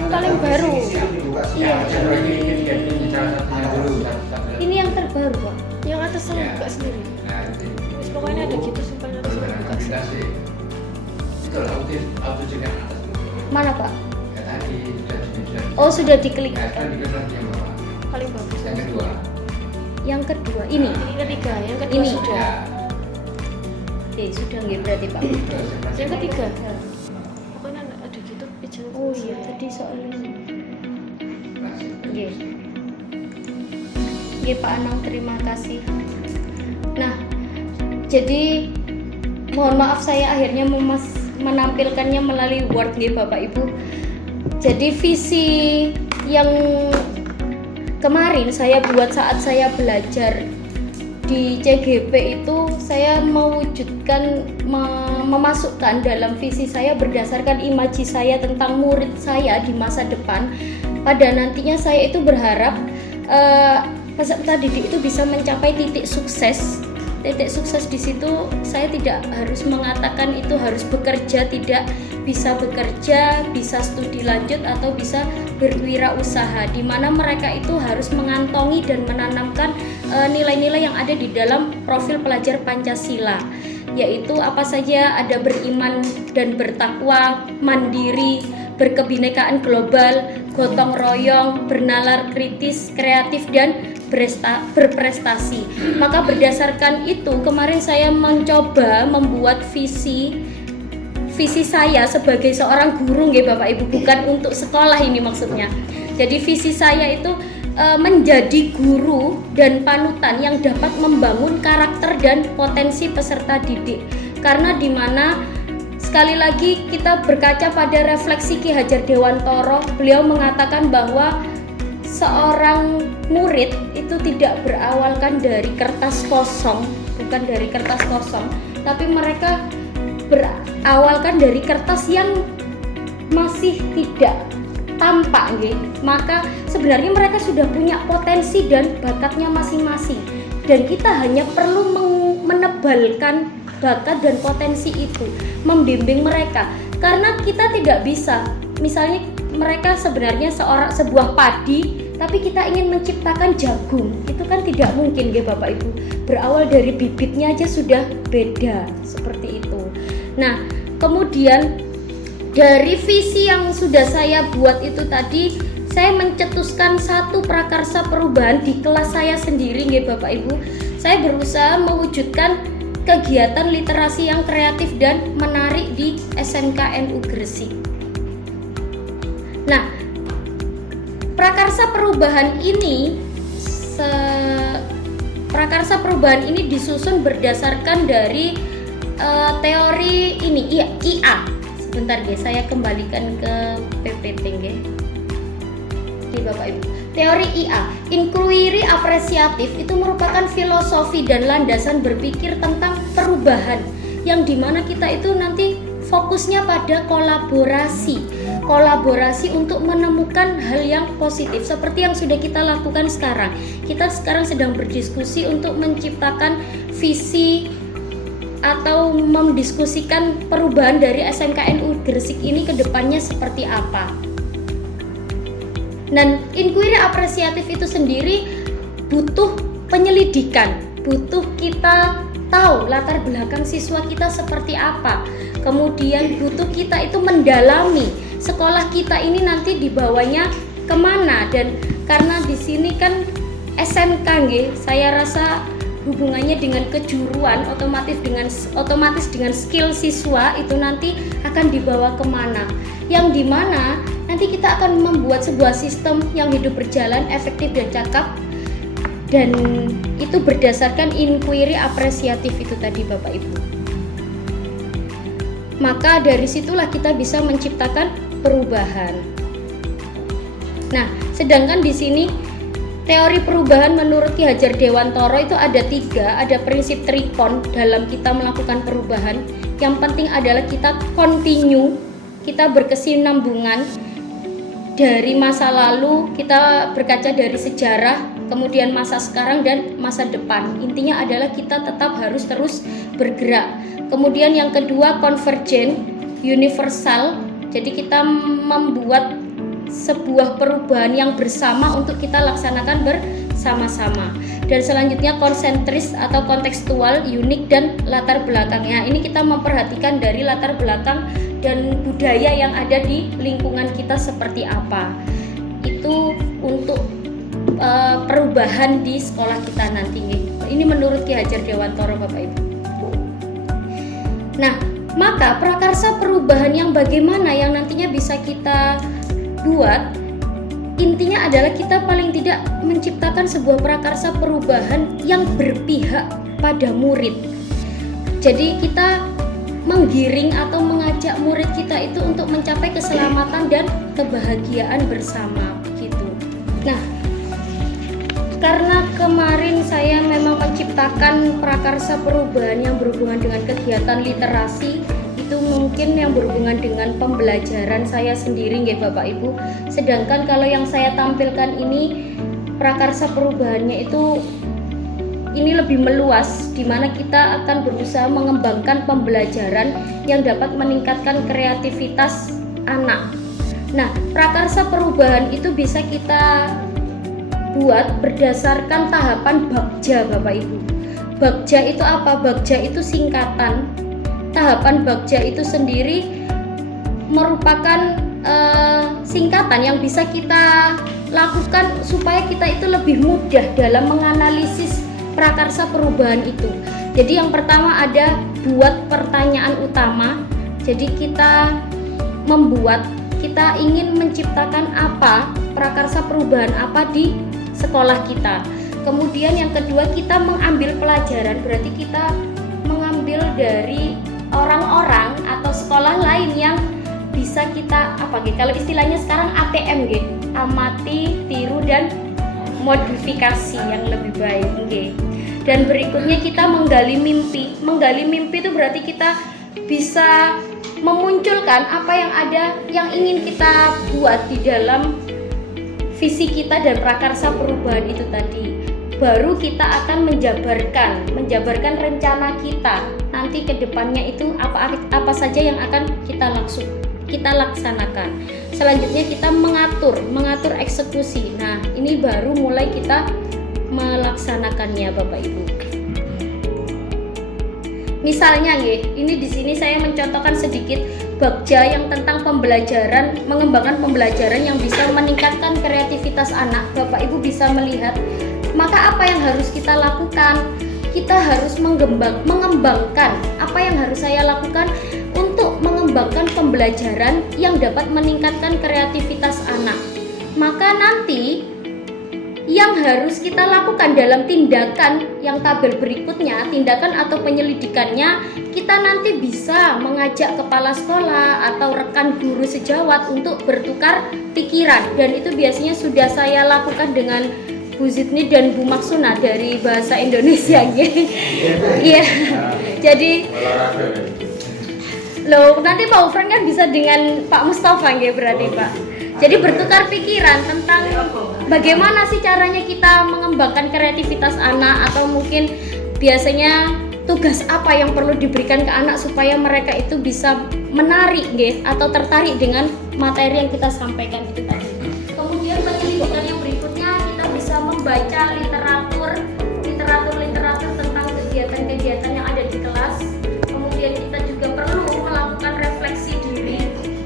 paling baru. Iya. Ini yang terbaru, Pak. Yang atas saya buka sendiri. Pokoknya ada gitu supaya atas saya buka sendiri. Mana Pak? Oh, sudah diklik. Paling bagus. Yang kedua ini. Ini ketiga. Yang kedua ini sudah. Sudah nggih berarti Pak. Yang ketiga. Pokoknya ada gitu. Oh iya, tadi soalnya. Nggih. Nggih Pak Anang, terima kasih. Nah, jadi mohon maaf saya akhirnya menampilkannya melalui Word nggih Bapak Ibu. Jadi visi yang kemarin saya buat saat saya belajar di CGP itu, saya mewujudkan, memasukkan dalam visi saya berdasarkan imaji saya tentang murid saya di masa depan. Pada nantinya saya itu berharap peserta didik itu bisa mencapai titik sukses. Titik sukses di situ saya tidak harus mengatakan itu harus bekerja, tidak, bisa bekerja, bisa studi lanjut, atau bisa berwirausaha, di mana mereka itu harus mengantongi dan menanamkan nilai-nilai yang ada di dalam profil pelajar Pancasila, yaitu apa saja, ada beriman dan bertakwa, mandiri, berkebinekaan global, gotong royong, bernalar kritis, kreatif, dan berprestasi. Maka berdasarkan itu kemarin saya mencoba membuat visi saya sebagai seorang guru nggih Bapak Ibu, bukan untuk sekolah ini maksudnya. Jadi visi saya itu menjadi guru dan panutan yang dapat membangun karakter dan potensi peserta didik. Karena di mana sekali lagi kita berkaca pada refleksi Ki Hajar Dewantoro, beliau mengatakan bahwa seorang murid itu tidak berawalkan dari kertas kosong, bukan dari kertas kosong, tapi mereka berawalkan dari kertas yang masih tidak tampak, gitu. Maka sebenarnya mereka sudah punya potensi dan bakatnya masing-masing, dan kita hanya perlu menebalkan bakat dan potensi itu, membimbing mereka. Karena kita tidak bisa, misalnya mereka sebenarnya sebuah padi tapi kita ingin menciptakan jagung, itu kan tidak mungkin ya Bapak Ibu. Berawal dari bibitnya aja sudah beda, seperti itu. Nah, kemudian dari visi yang sudah saya buat itu tadi, saya mencetuskan satu prakarsa perubahan di kelas saya sendiri ya Bapak Ibu. Saya berusaha mewujudkan kegiatan literasi yang kreatif dan menarik di SMK NU Gresik. Nah, prakarsa perubahan ini disusun berdasarkan dari teori ini IA. Sebentar guys, saya kembalikan ke PPT guys. Di Bapak Ibu. Teori IA, inquiry apresiatif, itu merupakan filosofi dan landasan berpikir tentang perubahan yang dimana kita itu nanti fokusnya pada kolaborasi untuk menemukan hal yang positif seperti yang sudah kita lakukan sekarang. Kita sekarang sedang berdiskusi untuk menciptakan visi atau mendiskusikan perubahan dari SMK NU Gresik ini ke depannya seperti apa. Dan inquiry apresiatif itu sendiri butuh penyelidikan, butuh kita tahu latar belakang siswa kita seperti apa. Kemudian butuh kita itu mendalami sekolah kita ini nanti dibawanya kemana, dan karena di sini kan SMK nggih, saya rasa hubungannya dengan kejuruan otomatis dengan skill siswa itu nanti akan dibawa kemana, yang dimana nanti kita akan membuat sebuah sistem yang hidup berjalan, efektif dan cakep, dan itu berdasarkan inquiry apresiatif itu tadi Bapak Ibu. Maka dari situlah kita bisa menciptakan perubahan. Nah, sedangkan di sini teori perubahan menurut Ki Hajar Dewantoro itu ada 3, ada prinsip trikon dalam kita melakukan perubahan. Yang penting adalah kita continue, kita berkesinambungan dari masa lalu, kita berkaca dari sejarah, kemudian masa sekarang dan masa depan. Intinya adalah kita tetap harus terus bergerak. Kemudian yang kedua konvergen, universal. Jadi kita membuat sebuah perubahan yang bersama untuk kita laksanakan bersama-sama. Dan selanjutnya konsentris atau kontekstual, unik dan latar belakangnya. Ini kita memperhatikan dari latar belakang dan budaya yang ada di lingkungan kita seperti apa. Itu untuk perubahan di sekolah kita nanti. Ini menurut Ki Hajar Dewantoro Bapak Ibu. Nah, maka prakarsa perubahan yang bagaimana yang nantinya bisa kita buat, intinya adalah kita paling tidak menciptakan sebuah prakarsa perubahan yang berpihak pada murid. Jadi kita menggiring atau mengajak murid kita itu untuk mencapai keselamatan dan kebahagiaan bersama gitu. Nah, karena kemarin saya memang menciptakan prakarsa perubahan yang berhubungan dengan kegiatan literasi, itu mungkin yang berhubungan dengan pembelajaran saya sendiri nggih Bapak Ibu. Sedangkan kalau yang saya tampilkan ini prakarsa perubahannya itu ini lebih meluas, di mana kita akan berusaha mengembangkan pembelajaran yang dapat meningkatkan kreativitas anak. Nah, prakarsa perubahan itu bisa kita buat berdasarkan tahapan Bagja Bapak Ibu. Bagja itu apa? Bagja itu singkatan. Tahapan Bagja itu sendiri merupakan singkatan yang bisa kita lakukan supaya kita itu lebih mudah dalam menganalisis prakarsa perubahan itu. Jadi yang pertama ada buat pertanyaan utama. Jadi kita ingin menciptakan apa, prakarsa perubahan apa di sekolah kita. Kemudian yang kedua kita mengambil pelajaran, berarti kita mengambil dari orang-orang atau sekolah lain yang bisa kita kalau istilahnya sekarang ATM gitu, amati, tiru dan modifikasi yang lebih baik gitu. Dan berikutnya kita menggali mimpi. Menggali mimpi itu berarti kita bisa memunculkan apa yang ada yang ingin kita buat di dalam visi kita dan prakarsa perubahan itu tadi. Baru kita akan menjabarkan rencana kita nanti ke depannya itu apa saja yang akan kita kita laksanakan. Selanjutnya kita mengatur eksekusi. Nah, ini baru mulai kita melaksanakannya Bapak Ibu. Misalnya ini di sini saya mencontohkan sedikit bagja yang tentang pembelajaran, mengembangkan pembelajaran yang bisa meningkatkan kreativitas anak. Bapak Ibu bisa melihat, maka apa yang harus kita lakukan? Kita harus mengembangkan. Apa yang harus saya lakukan untuk mengembangkan pembelajaran yang dapat meningkatkan kreativitas anak? Maka nanti yang harus kita lakukan dalam tindakan yang tabel berikutnya, tindakan atau penyelidikannya, kita nanti bisa mengajak kepala sekolah atau rekan guru sejawat untuk bertukar pikiran, dan itu biasanya sudah saya lakukan dengan Bu Zidni dan Bu Maksuna dari bahasa Indonesia. Iya. Jadi nanti Pak Ufran kan bisa dengan Pak Mustafa berarti Pak. Jadi bertukar pikiran tentang bagaimana sih caranya kita mengembangkan kreativitas anak, atau mungkin biasanya tugas apa yang perlu diberikan ke anak supaya mereka itu bisa menarik atau tertarik dengan materi yang kita sampaikan itu tadi. Kemudian penyelidikan yang berikutnya, kita bisa membaca literatur tentang kegiatan-kegiatan yang ada di kelas. Kemudian kita juga perlu melakukan refleksi diri.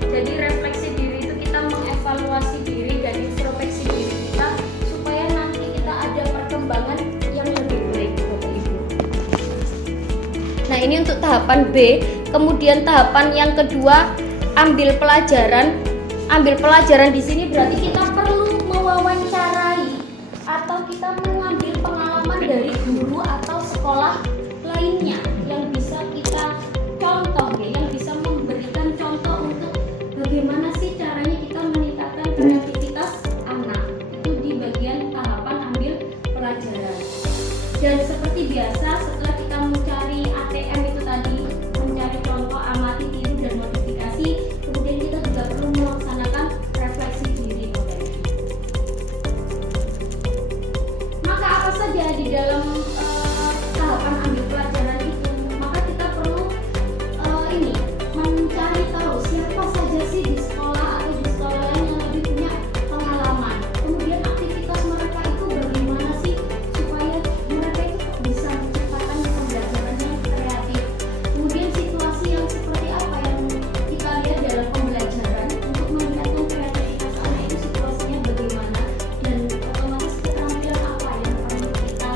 Jadi refleksi diri itu kita mengevaluasi diri dan introspeksi diri kita supaya nanti kita ada perkembangan yang lebih baik Bapak Ibu. Nah, ini untuk tahapan B. Kemudian tahapan yang kedua, ambil pelajaran. Ambil pelajaran di sini berarti kita perlu mewawancarai atau kita mengambil pengalaman dari guru atau sekolah lainnya yang bisa kita contoh, yang bisa memberikan contoh untuk bagaimana sih caranya kita meningkatkan kreativitas anak. Itu di bagian tahapan ambil pelajaran. Dan seperti biasa, setelah kita mencari ATM itu tadi, mencari contoh, amati, tiru, dan modifikasi, kemudian kita juga perlu melaksanakan refleksi diri. Maka apa saja di dalam tahapan ambil pelajaran itu? Maka kita perlu mencari tahu siapa saja sih di sekolah atau di sekolah lain yang lebih punya pengalaman. Kemudian aktivitas mereka itu bagaimana sih supaya mereka itu bisa menciptakan pembelajaran yang kreatif. Kemudian situasi yang seperti apa yang kita lihat dalam pembelajaran untuk meningkatkan kreativitas anak itu, situasinya bagaimana, dan otomatis keterampilan apa yang perlu kita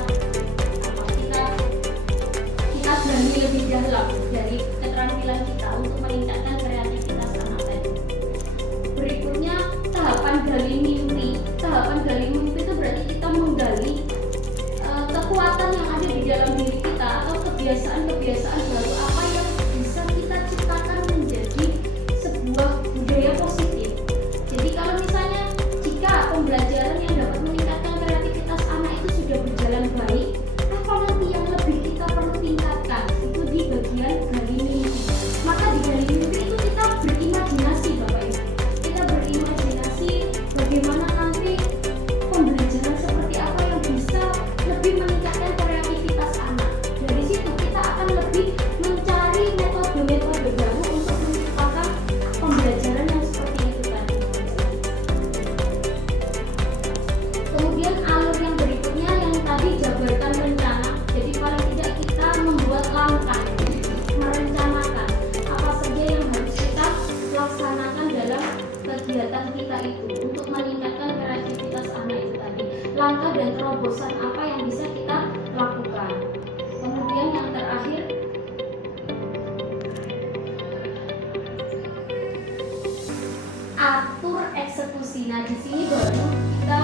gali lebih dalam dari keterampilan kita untuk meningkatkan kreativitas anak tadi. Berikutnya tahapan gali mimpi. Tahapan gali mimpi itu berarti kita menggali kekuatan yang ada di dalam diri kita atau kebiasaan-kebiasaan baru apa yang bisa kita ciptakan menjadi sebuah budaya positif. Jadi kalau misalnya jika pembelajaran yang dapat meningkatkan kreativitas anak itu sudah berjalan baik, apa nanti yang lebih kita perlu tingkatkan? Itu di bagian gali mimpi. Maka di gali mimpi itu kita berimajinasi Bapak Ibu. Kita berimajinasi bagaimana nanti pembelajaran seperti apa yang bisa lebih meningkatkan kreativitas anak. Dari situ kita akan lebih mencari metode-metode baru untuk menciptakan pembelajaran yang seperti itu tadi. Kemudian alur yang berikutnya yang tadi jabarkan rencana. Jadi paling tidak kita membuat langkah, merencanakan apa saja yang harus kita laksanakan dalam kegiatan kita itu untuk meningkatkan kreativitas anak itu tadi. Langkah dan terobosan apa yang bisa kita lakukan. Kemudian yang terakhir, atur eksekusi. Nah, di sini baru kita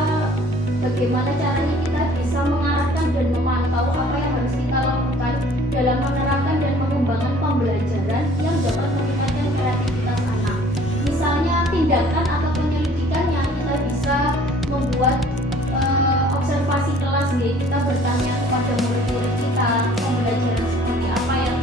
bagaimana caranya kita bisa mengarahkan dan memantau apa yang harus kita lakukan dalam menerapkan dan mengembangkan pembelajaran yang dapat meningkatkan kreativitas anak. Misalnya tindakan atau penyelidikannya, kita bisa membuat observasi kelas, kita bertanya kepada murid-murid kita pembelajaran seperti apa yang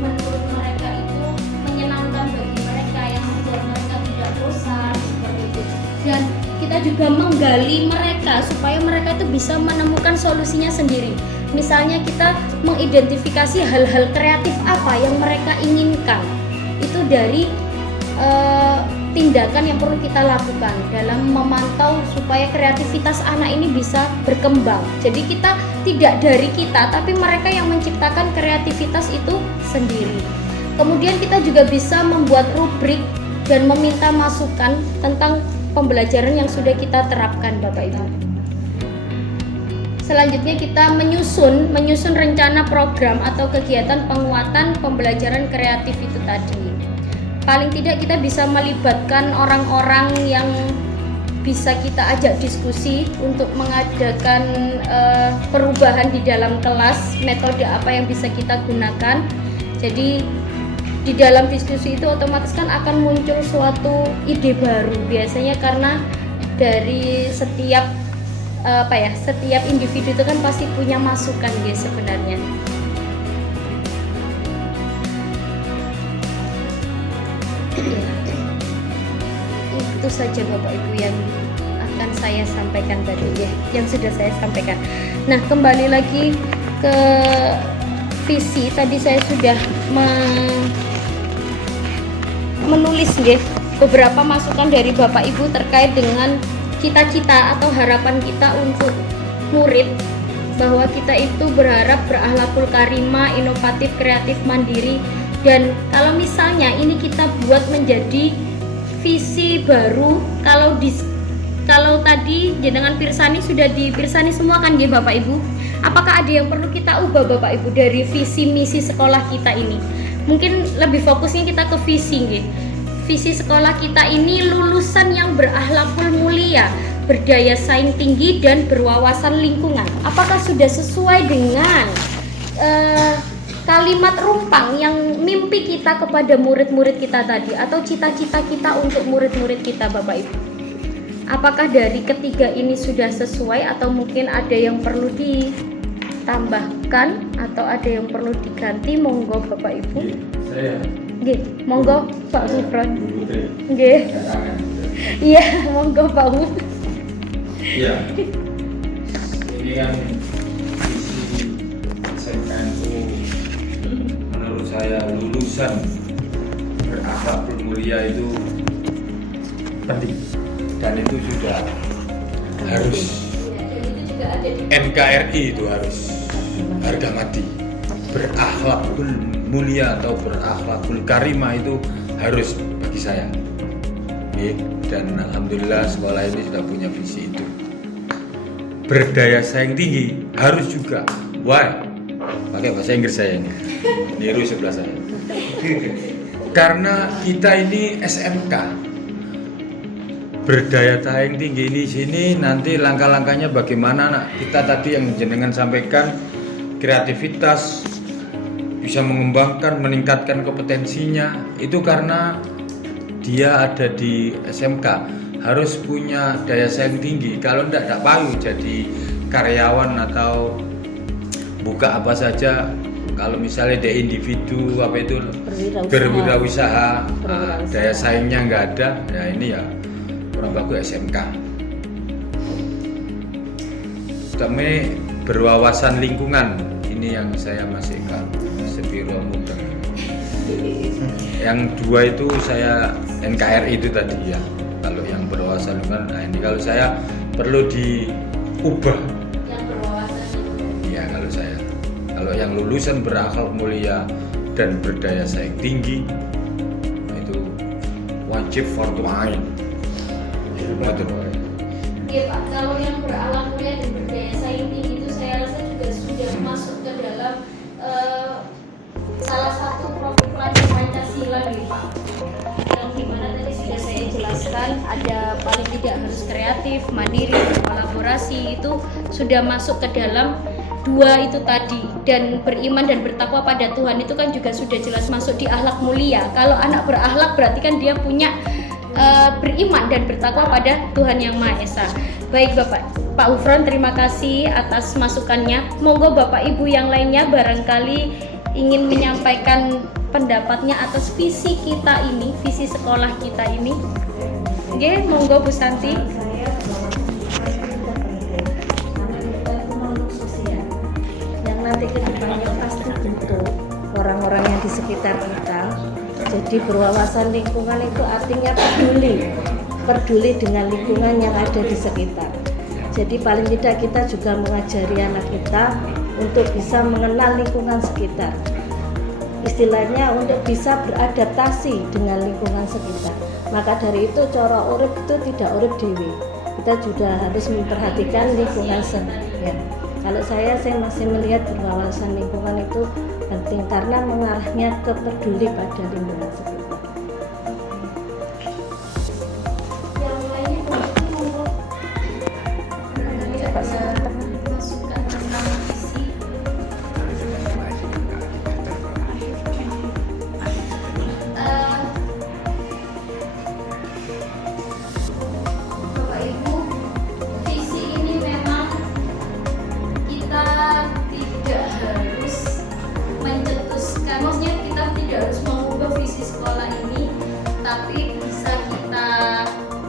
menurut mereka itu menyenangkan bagi mereka, yang membuat mereka tidak bosan seperti itu. Dan kita juga menggali mereka supaya mereka itu bisa menemukan solusinya sendiri. Misalnya kita mengidentifikasi hal-hal kreatif apa yang mereka inginkan itu dari tindakan yang perlu kita lakukan dalam memantau supaya kreativitas anak ini bisa berkembang. Jadi kita tidak dari kita, tapi mereka yang menciptakan kreativitas itu sendiri. Kemudian kita juga bisa membuat rubrik dan meminta masukan tentang pembelajaran yang sudah kita terapkan, Bapak Ibu. Selanjutnya kita menyusun rencana program atau kegiatan penguatan pembelajaran kreatif itu tadi. Paling tidak kita bisa melibatkan orang-orang yang bisa kita ajak diskusi untuk mengadakan perubahan di dalam kelas, metode apa yang bisa kita gunakan. Jadi di dalam diskusi itu otomatis kan akan muncul suatu ide baru, biasanya karena dari setiap setiap individu itu kan pasti punya masukan guys sebenarnya. Itu saja Bapak Ibu yang akan saya sampaikan tadi ya, yang sudah saya sampaikan. Nah, kembali lagi ke visi, tadi saya sudah menulis ya, beberapa masukan dari Bapak Ibu terkait dengan cita-cita atau harapan kita untuk murid, bahwa kita itu berharap berakhlakul karimah, inovatif, kreatif, mandiri. Dan kalau misalnya ini kita buat menjadi visi baru, kalau tadi jenengan pirsani sudah dipirsani semua kan nggih Bapak Ibu? Apakah ada yang perlu kita ubah Bapak Ibu dari visi misi sekolah kita ini? Mungkin lebih fokusnya kita ke visi nggih. Visi sekolah kita ini lulusan yang berakhlakul mulia, berdaya saing tinggi dan berwawasan lingkungan. Apakah sudah sesuai dengan kalimat rumpang yang mimpi kita kepada murid-murid kita tadi, atau cita-cita kita untuk murid-murid kita Bapak Ibu? Apakah dari ketiga ini sudah sesuai atau mungkin ada yang perlu ditambahkan atau ada yang perlu diganti? Monggo Bapak Ibu. Saya. Nggih, monggo Pak Gufron. Bu Putri. Nggih. Iya, monggo Pak Wu. Iya. Ini kan visi SMKNU menurut saya lulusan berakhlakul mulia itu penting, dan itu sudah harus NKRI, itu harus harga mati. Berakhlakul mulia atau berakhlakul karimah itu harus bagi saya. Dan alhamdulillah sekolah ini sudah punya visi itu. Berdaya saing tinggi harus juga. Why? Pakai bahasa Inggris saya ini. Niru sebelah saya. Karena kita ini SMK. Berdaya saing tinggi ini sini nanti langkah-langkahnya bagaimana nak? Kita tadi yang jenengan sampaikan, kreativitas, bisa mengembangkan, meningkatkan kompetensinya, itu karena dia ada di SMK, harus punya daya saing tinggi. Kalau tidak payu jadi karyawan atau buka apa saja. Kalau misalnya dia individu apa itu berwirausaha, daya saingnya nggak ada, ya ini ya kurang bagus SMK. Kami berwawasan lingkungan, ini yang saya masih sepiro mudeng. Yang dua itu saya NKRI itu tadi ya. Kalau yang berwawasan lingkungan, nah ini kalau saya perlu diubah. Yang berwawasan lingkungan. Iya kalau saya. Kalau yang lulusan berakhlak mulia dan berdaya saing tinggi itu wajib fardu ain. Betul. Iya Pak, kalau yang berakhlak mulia dan berdaya saing tinggi itu saya rasa juga sudah masuk ke dalam salah satu program Pancasila nih Pak, yang dimana tadi sudah saya jelaskan ada paling tidak harus kreatif, mandiri, kolaborasi, itu sudah masuk ke dalam dua itu tadi. Dan beriman dan bertakwa pada Tuhan itu kan juga sudah jelas masuk di akhlak mulia. Kalau anak berakhlak berarti kan dia punya beriman dan bertakwa pada Tuhan Yang Maha Esa. Baik Pak Ufron, terima kasih atas masukannya. Monggo Bapak Ibu yang lainnya barangkali ingin menyampaikan pendapatnya atas visi kita ini, visi sekolah kita ini. Oke, monggo Bu Santi. Yang nanti ke depannya pasti butuh orang-orang yang di sekitar kita Jadi berwawasan lingkungan itu artinya peduli dengan lingkungan yang ada di sekitar. Jadi paling tidak kita juga mengajari anak kita untuk bisa mengenal lingkungan sekitar. Istilahnya untuk bisa beradaptasi dengan lingkungan sekitar. Maka dari itu cara urip itu tidak urip dewi. Kita juga harus memperhatikan lingkungan ya. Kalau saya masih melihat berwawasan lingkungan itu penting karena mengarahnya ke peduli pada lingkungan sekitar. Yang lainnya masukan tentang visi. Bapak Ibu, visi ini memang kita tidak harus mencetuskan, maksudnya kita tidak harus mengubah visi sekolah ini, tapi bisa kita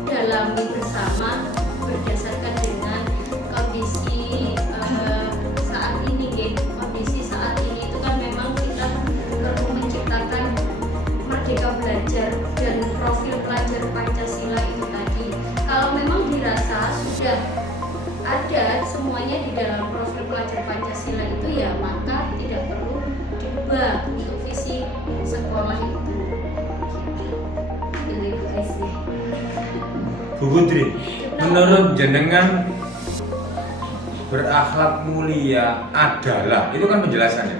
dalami bersama berdasarkan dengan kondisi saat ini, gitu. Kondisi saat ini itu kan memang kita perlu menciptakan merdeka belajar dan profil pelajar Pancasila itu tadi. Kalau memang dirasa sudah ada semuanya di dalam profil pelajar Pancasila itu, ya maka tidak perlu diubah untuk visi sekolah itu. Gitu, Ibu Aisyah. Bu Putri, menurut jenengan berakhlak mulia adalah, itu kan penjelasannya.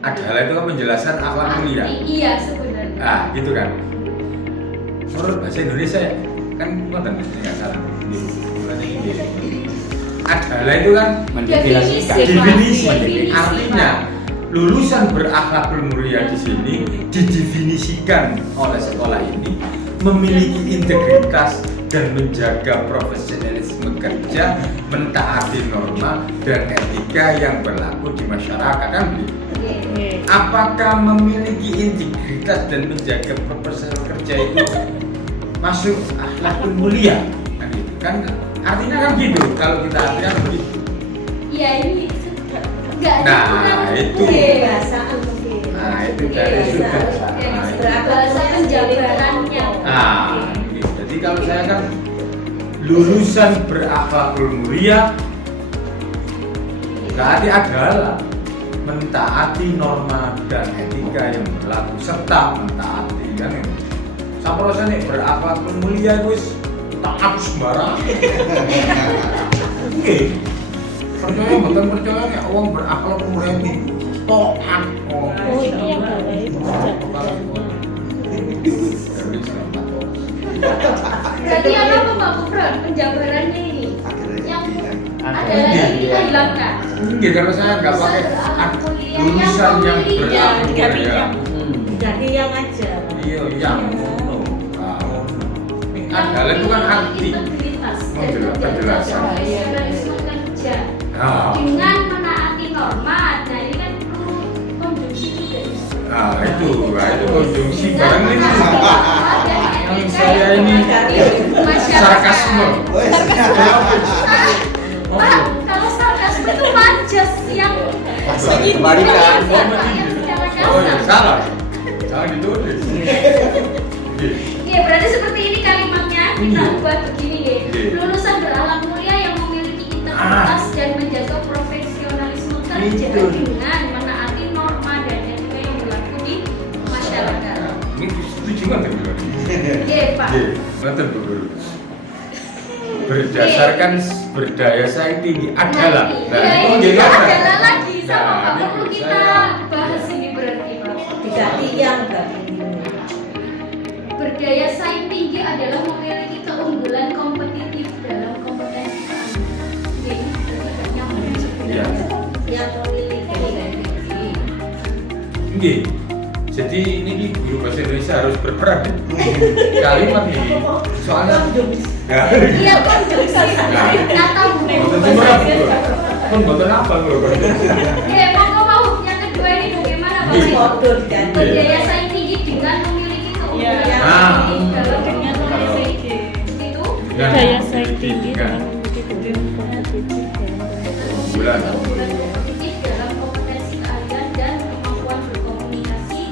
Adalah itu kan penjelasan akhlak mulia. Iya sebenarnya. Ah, gitu kan. Menurut bahasa Indonesia ya, kan konten nggak salah. Adalah itu kan Mendefinisikan. definisi. Artinya lulusan berakhlakul mulia di sini didefinisikan oleh sekolah ini memiliki integritas dan menjaga profesionalisme kerja, mentaati norma dan etika yang berlaku di masyarakat, kan begitu? Apakah memiliki integritas dan menjaga profesional kerja itu masuk akhlakul mulia? Kan gitu. Kan artinya kan gitu kalau kita artikan begitu. Iya, ini enggak ada Nah, kurang itu. Kebiasaan mungkin. Nah, itu dari sudah. bahasa penjabarannya. Nah, gitu. Jadi kalau saya kan lulusan berakhlakul mulia berarti adalah mentaati norma dan etika yang berlaku serta mentaati kan ini. Sampurna nih berakhlakul mulia wis taat sembarang. Oke. Percaya betul percaya nih orang berakhlakul mulia itu taat. Oh, ini yang bawah itu Berarti apa Pak Gufron penjabarannya ini? Yang adalah yang kita hilangkan. Enggak, kalau saya nggak pakai lulusan yang berakhlakul mulia. jadi yang aja. Iya, yang adalah itu kan arti Integritas dan penjelasan. profesionalisme kerja Nah, dengan menaati norma. Nah ini kan perlu konjungsi juga. itu konjungsi barang ini. Yang saya ini sarkasme. Pak, kalau sarkasme itu majas yang Kebalikan. Oh ya, salah. Jangan ditulis. Iya, berarti seperti ini kalimatnya kita Iya. ubah begini deh. Iya. Lulusan berakhlak mulia yang memiliki integritas dan menjaga profesionalisme kerja Itu. dengan menaati norma dan etika yang berlaku di masyarakat. Ini setuju nggak tuh? Iya, Pak. Iya, betul Bu Guru. Berdasarkan berdaya saing tinggi adalah. Iya, ini gimana? adalah lagi sama Nah, Pak. ini Perlu kita saya- bahas ini berarti, Pak. Diganti yang enggak ini. Berdaya saing tinggi adalah memiliki keunggulan kompetitif dalam kompetensi Anda. Oke, ini berarti agak nyambung Iya. sebenarnya. Yang memiliki Nggih. Jadi ini di guru bahasa Indonesia harus berperan ya. Kalimat ini. Soalnya ya. Iya, konjungsi. Kata Betul berat. Pun betul apa kalau mau yang kedua ini bagaimana Pak? Iya. bodoh diganti. Berdaya saing tinggi dengan memiliki keunggulan Iya. kompetitif dalam Dengan memiliki. itu Daya saing tinggi dengan bulan. keunggulan kompetitif dalam kompetensi keahlian dan kemampuan berkomunikasi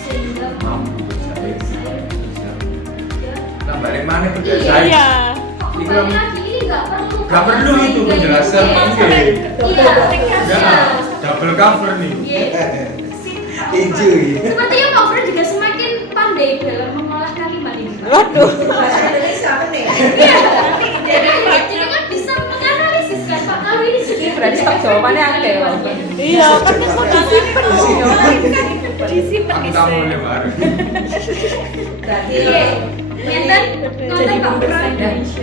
sehingga Mampu aneh berjasa. Iya. Kembali lagi ini Nggak perlu itu penjelasan. Oke. Iya, Ya, double cover nih. Hijau ya. Sepertinya Pak Fred juga semakin pandai dalam mengolah kalimat ini. Waduh. Bahasa Indonesia apa nih? Iya, jadi kan bisa menganalisis kan Pak kalau ini sudah Berarti stok jawabannya akeh. Iya, kan kok disimpen loh. Disimpen Aku di tak sini. boleh bareng. Berarti Iya, ngeten ngeten Pak Fred.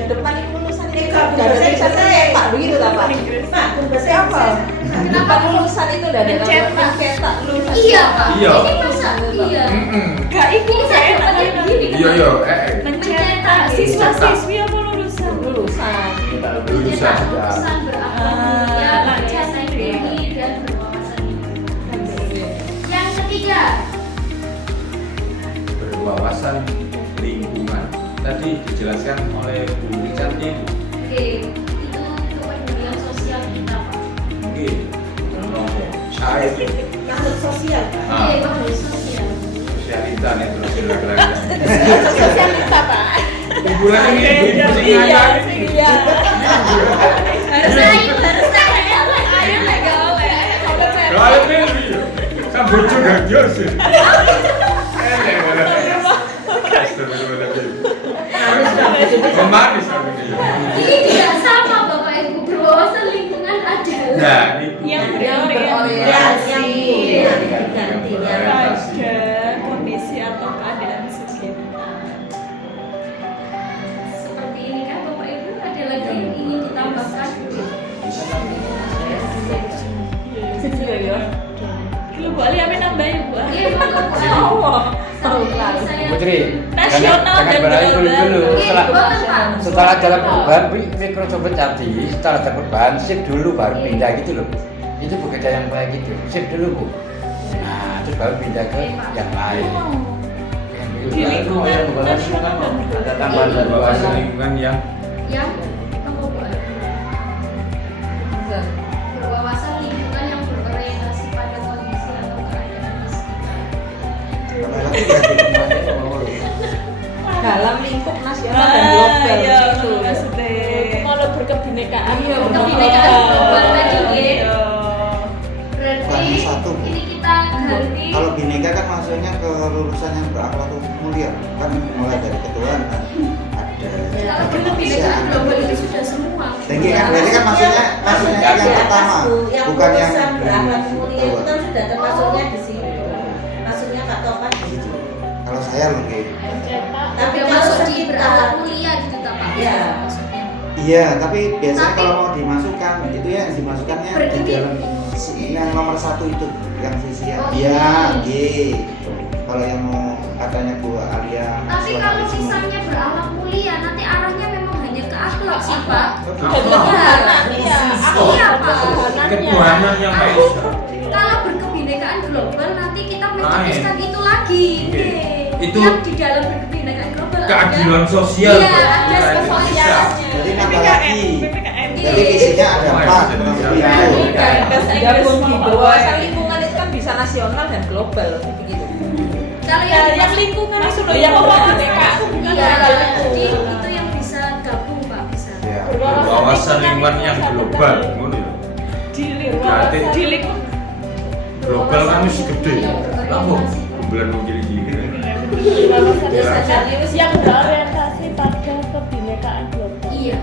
depan itu lulusan ini kalau bahasa saya Pak begitu lah Pak. Pak, bahasa apa? Kenapa lulusan itu udah ada Mencetak. cetak lulusan? Iya Pak, Iya. ini masa iya. Gak ikut Ini saya saya tadi begini. Iya, iya, mencetak siswa-siswi apa lulusan? Lulusan. kita lulusan sudah. Lulusan berakhlak mulia, berjasa ini dan berwawasan lingkungan. Yang ketiga, Berwawasan lingkungan. Tadi dijelaskan oleh Bu Richardnya itu. oke, itu kepedulian sosial kita Pak. Oke. Nomor saya itu. Makhluk sosial Pak. Ah, Oke, bagus sosial. sosialita nih terus kira-kira. Sosialita Pak. Kumpulan ini ibu-ibu sing Iya, ngajak. iya. Harus ayo lah gawe. Kalau pilih, kan bojo gak jos. Memanis aku ini. Ini tidak sama Bapak Ibu, berwawasan lingkungan adalah Nah, itu Yang berorientasi berorientasi gantinya. pada kondisi atau keadaan sekitar. seperti ini kan Bapak Ibu, ada lagi yang ingin ditambahkan? Iya ya. Kalau Bu Ali apa nambahin Bu Ali? Iya, monggo, Bu Ali. Allah. Saya Putri, Nasional jangan dan beralih global. dulu. Oke, Setelah boleh, Pak. setelah ada perubahan Microsoft tadi, setelah ada perubahan shift dulu baru pindah gitu loh. Itu bekerja yang baik gitu. Shift dulu Bu. Nah, terus baru pindah ke yang lain. Yang itu Di baru lingkungan yang bukan nasional dan ada tambahan dari berwawasan luar. lingkungan yang yang apa Bu Ali? Berwawasan lingkungan yang berorientasi pada kondisi atau keadaan di sekitar. Dalam lingkup nasional Ah, dan global iya, gitu. maksudnya kalau berkebinekaan. Iya, berkebinekaan global tadi, nggih. Iya. Berarti Bukan satu, Bu. ini kita ganti Kalau bineka kan maksudnya ke lulusan yang berakhlak mulia, kan mulai dari ketuaan kan ada kalau berkebinekaan global itu sudah semua. tinggi kan, berarti kan maksudnya yang pertama, yang bukan yang lulusan berakhlak mulia itu kedua. kan sudah termasuknya di situ. Maksudnya Kak Topan gitu. Kalau saya lebih, Tapi Udah kalau masuk di kita berakhlak mulia gitu tak Pak? Iya. Maksudnya. iya, tapi biasanya Tapi- kalau mau dimasukkan itu ya yang dimasukkannya di Berkebi- dalam yang nomor satu itu, yang sisi ya, Oh, iya, ini. Kalau yang mau katanya Bu Alia, Tapi kalau misalnya berakhlak mulia, nanti arahnya memang hanya ke akhlak sih Pak. Ketuhanan, iya. Iya Pak. ketuhanan yang baik. Kalau berkebinekaan global nanti kita Nah, mencetuskan itu lagi. Oke. Nih. Itu yang di dalam berkebinekaan global keadilan ada, sosial. Iya, ada Itu bisa. sosialnya. jadi nambah lagi. PPKN. Jadi isinya ada Oh, 4 iya, kurang iya, lebih iya. itu. Gabung di berwawasan lingkungan itu kan bisa nasional dan global begitu. Kalau Ya, yang lingkungan itu loh, yang kebinekaan bukan Iya, yang jadi itu yang bisa gabung Pak, bisa. Ya. Berwawasan lingkungan yang global, ngono ya. di lingkungan. Berarti- Di lingkungan. Global kan wis gede. Iya, Lapo bulan mau gini-gini. Yang berorientasi pada kebinekaan global. Iya.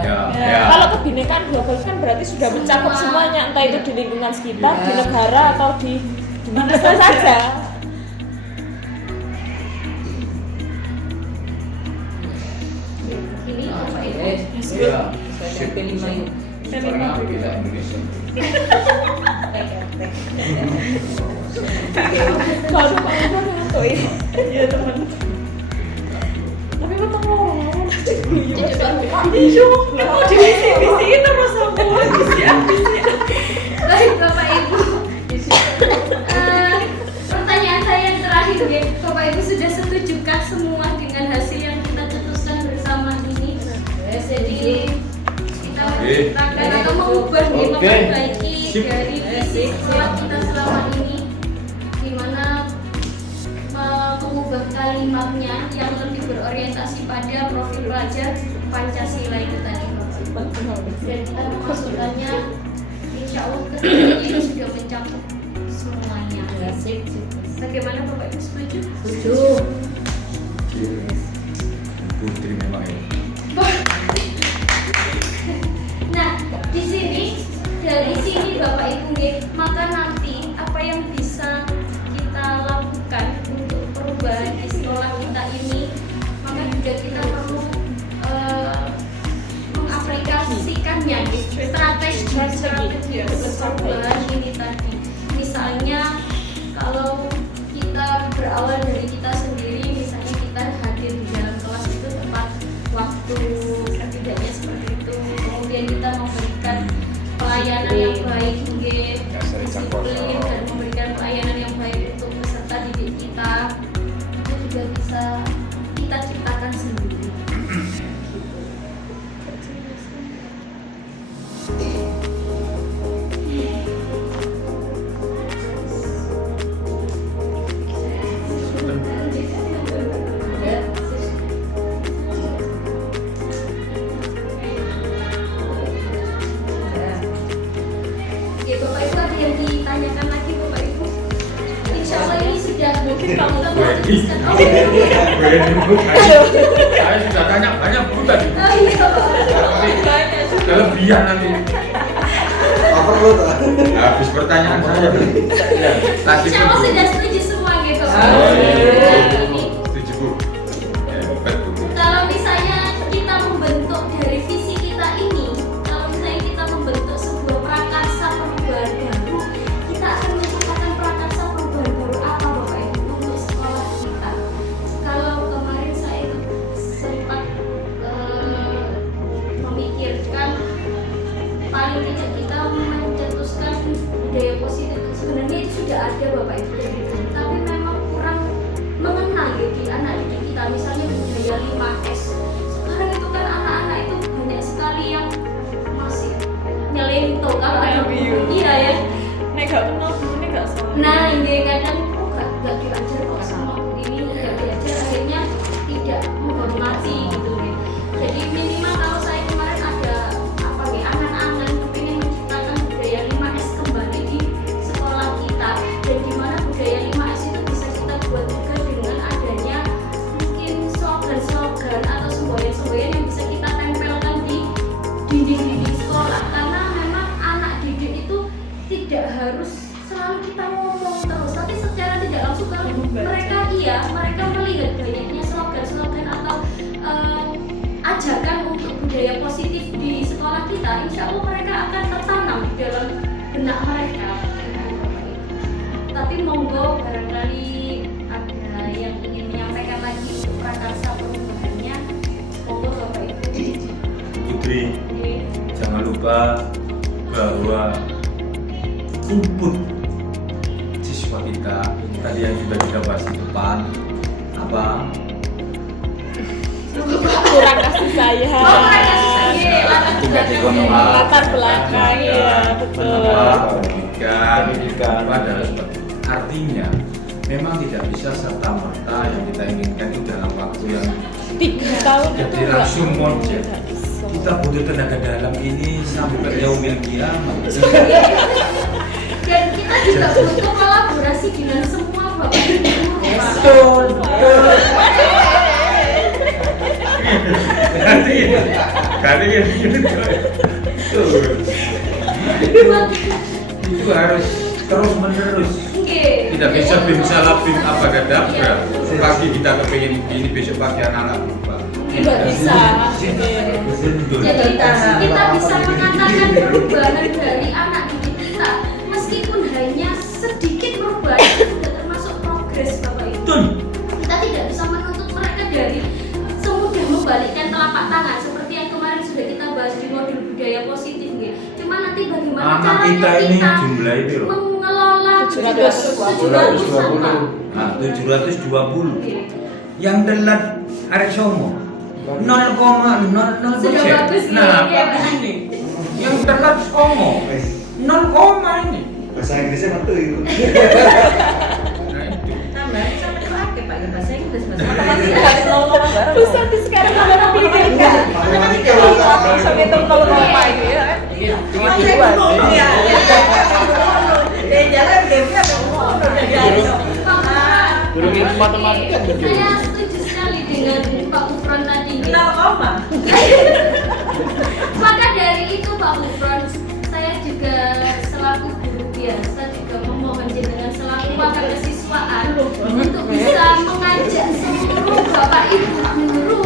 Ya, Ya, ya. kalau kebinekaan global kan berarti sudah mencakup Semua. semuanya, entah itu di lingkungan sekitar, Ya. di negara atau di mana saja. Ini apa itu? Iya. P5 itu. Sekarang apa kita Indonesia? Kalau tuh ini, ya teman. Tapi betul ngomong. Iya, mau divisi terus aku visi. Baik Bapak Ibu. Pertanyaan saya yang terakhir ya, Bapak Ibu sudah setujukah semua dengan hasil yang kita cetuskan bersama ini? Jadi kita menciptakan atau mengubah nih, Oke. memperbaiki Sip. dari visi sekolah kita selama ini, di mana mengubah mengubah kalimatnya yang lebih berorientasi pada profil pelajar Pancasila itu tadi Bapak Ibu. Dan kita memasukkannya insya Allah ketiganya itu sudah mencakup semuanya. Bagaimana Bapak Ibu, setuju? Setuju. Putri memang ya. Nah, di sini dari sini Bapak Ibu nggih, maka nanti apa yang bisa kita lakukan untuk perubahan di sekolah kita ini, maka juga kita perlu mengaplikasikannya di strategi perubahan ini tadi. Misalnya kalau kita berawal dari kita sendiri, misalnya kita hadir di dalam kelas itu tepat waktu, setidaknya seperti itu. Kemudian kita memberikan pelayanan yang baik, disiplin dan memberikan pelayanan yang baik untuk peserta didik kita, itu juga bisa kita ciptakan sendiri. Ya Bapak Ibu, ada yang ditanyakan lagi Bapak Ibu? Insya Allah ini sudah mungkin kamu teruskan. Saya sudah tanya banyak bukan. Oh iya Bapak. Kelebihan nanti. Overload lah. Habis pertanyaan saya. Kasih Insya Allah sudah setuju semua gitu. Setuju Bu. Hebat Bu. Kalau misalnya kita membentuk dari visi kita ini, kalau misalnya kita membentuk sebuah prakarsa perubahan baru, kita akan menciptakan prakarsa perubahan baru apa Bapak Ibu untuk sekolah kita. Kalau kemarin saya itu sempat memikirkan paling tidak kita mencetuskan budaya positif, sebenarnya itu sudah ada Bapak Ibu dari dulu, tapi memang kurang mengenal ya di anak didik kita. Misalnya budaya 5S, sekarang itu kan anak-anak itu banyak sekali yang masih nyelento kalau ada iya ya. Nek gak kenal dulu gak salah. Nah ini kadang gak diajar kok sama ini, gak diajar, akhirnya tidak menghormati gitu nih. Jadi minimal kalau saya kemarin ada apa nih, angan-angan pengen menciptakan budaya 5S kembali di sekolah kita, dan dimana budaya 5S itu bisa kita buat juga dengan adanya mungkin slogan-slogan atau semboyan-semboyan yang bisa kita tempelkan di dinding-dinding sekolah, karena memang anak didik itu tidak harus selalu kita ngomong terus, tapi secara tidak langsung kalau mereka mereka melihat banyaknya slogan-slogan atau ajakan untuk budaya positif di sekolah kita, insya Allah mereka akan tertanam di dalam benak mereka. Tapi monggo barangkali ada yang ingin menyampaikan lagi untuk prakarsa perubahannya, monggo Bapak Ibu. Putri, jangan lupa bahwa input siswa kita tadi yang sudah kita bahas di depan apa Kurang kasih sayang. Oh, kurang kasih sayang. tingkat ekonomi, Latar belakang ya, betul. pendidikan adalah seperti itu. Artinya memang tidak bisa serta merta yang kita inginkan itu dalam waktu yang 3 tahun itu jadi langsung model. Kita butuh tenaga dalam ini sampai yaumil qiyamah. Dan kita juga butuh kolaborasi dengan semua Bapak Ibu guru. Betul. Ganti gitu. Itu harus terus menerus. Tidak bisa bim salah bim apa gadabra. Pagi kita kepingin ini, besok pagi anak-anak berubah. Tidak bisa. Jadi kita bisa mengatakan perubahan dari anak didik kita, meskipun hanya sedikit perubahan, itu sudah termasuk progres Bapak Ibu. Kita tidak bisa menuntut mereka dari semudah membalikkan telapak tangan seperti yang kemarin sudah kita bahas di modul budaya positif ya. Cuma nanti bagaimana Anak caranya kita ini kita jumlah itu loh. mengelola 720. sama. Nah, 720. Yang telat arek somo 0,00%. Sudah bagus nih, Nah, ya. bagus ini. Yang telat somo 0, ini. Bahasa Inggrisnya mantu itu. Nah, itu. Tambahin sampai dipakai Pak ya bahasa Inggris. Susah tuh sekarang anak pendidikan. Matematika bukan. Bisa ngitung kalau apa itu ya. Jalan gamenya Guru matematika Saya setuju sekali dengan Pak Ufron tadi. apa? Maka dari itu Pak Ufron, saya juga selaku guru biasa juga memohon jenengan selaku pakar kesiswaan untuk bisa mengajak seluruh Bapak Ibu guru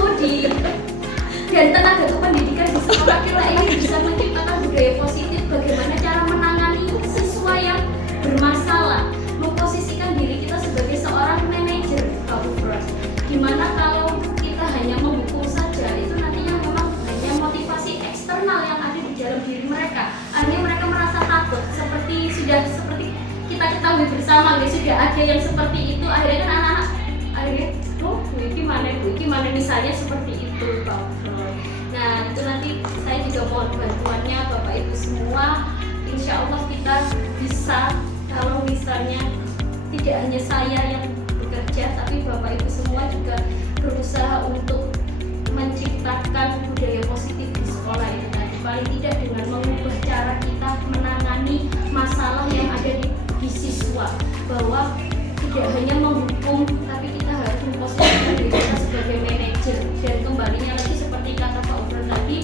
dan tenaga kependidikan di sekolah kita ini bisa menciptakan budaya positif bagaimana cara menangani siswa yang bermasalah, memposisikan diri kita sebagai seorang manajer Pak Ufron. Dimana kalau kita hanya menghukum saja itu nantinya memang hanya motivasi eksternal yang ada di dalam diri mereka. Akhirnya mereka merasa takut seperti kita ketahui bersama guys, sudah ada yang seperti itu. Akhirnya kan anak-anak akhirnya gimana misalnya seperti itu Pak Ufron. Nah itu nanti saya juga mohon bantuannya Bapak Ibu semua. Insya Allah kita bisa, kalau misalnya tidak hanya saya yang bekerja tapi Bapak Ibu semua juga berusaha untuk menciptakan budaya positif di sekolah itu tadi, paling tidak dengan mengubah cara kita menangani masalah yang ada di siswa, bahwa tidak hanya menghukum tapi kita harus memposisikan diri kita sebagai manajer. Dan kembalinya lagi seperti kata Pak Ufron tadi,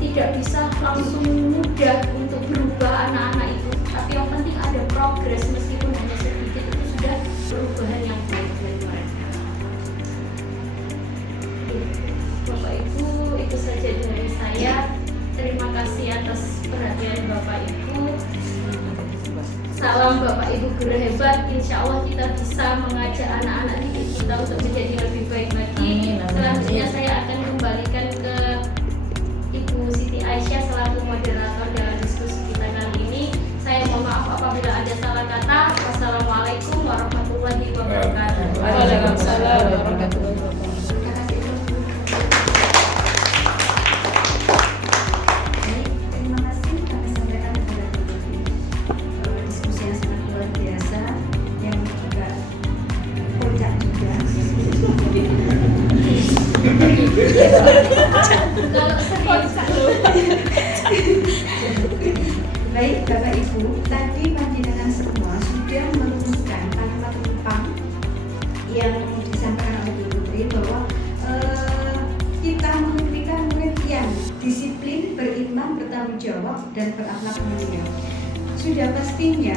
tidak bisa langsung mudah untuk berubah anak-anak itu, tapi yang penting ada progres meskipun hanya sedikit, itu sudah perubahan yang baik bagi mereka. Bapak Ibu, itu saja dari saya. Terima kasih atas perhatian Bapak Ibu. Salam Bapak Ibu guru hebat. Insya Allah kita bisa mengajak anak-anak didik kita untuk menjadi lebih baik lagi. Selanjutnya saya akan kembalikan ke Ibu Siti Aisyah selaku moderator dalam diskusi kita kali ini. Saya mohon maaf apabila ada salah kata. Wassalamualaikum warahmatullahi wabarakatuh. Waalaikumsalam warahmatullahi wabarakatuh. Terima kasih Bu. Baik, terima kasih kami sampaikan kepada Bu Putri. Diskusi yang sangat luar biasa yang juga kocak juga. Baik Bapak Ibu, tadi panjenengan semua sudah merumuskan kalimat rumpang yang disampaikan oleh Bu Putri bahwa kita memberikan murid yang disiplin, beriman, bertanggung jawab, dan berakhlak mulia. Sudah pastinya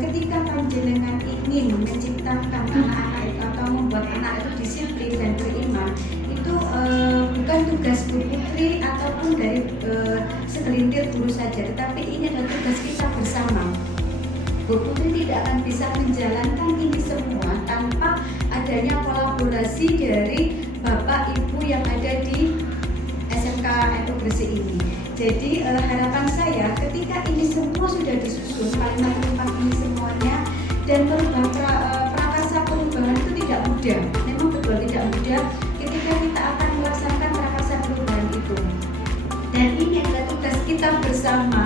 ketika panjenengan ingin menciptakan anak-anak itu atau membuat anak itu disiplin dan beriman, itu bukan tugas Bu Putri ataupun dari segelintir guru saja, tetapi ini adalah tugas kita bersama. Bu Putri tidak akan bisa menjalankan ini semua tanpa adanya kolaborasi dari Bapak Ibu yang ada di SMK NU Gresik ini. Jadi harapan saya ketika ini semua sudah disusun kalimat rumpang ini semuanya, dan prakarsa perubahan itu tidak mudah. Memang betul tidak mudah ketika kita akan melaksanakan prakarsa perubahan itu. Dan ini adalah tugas kita bersama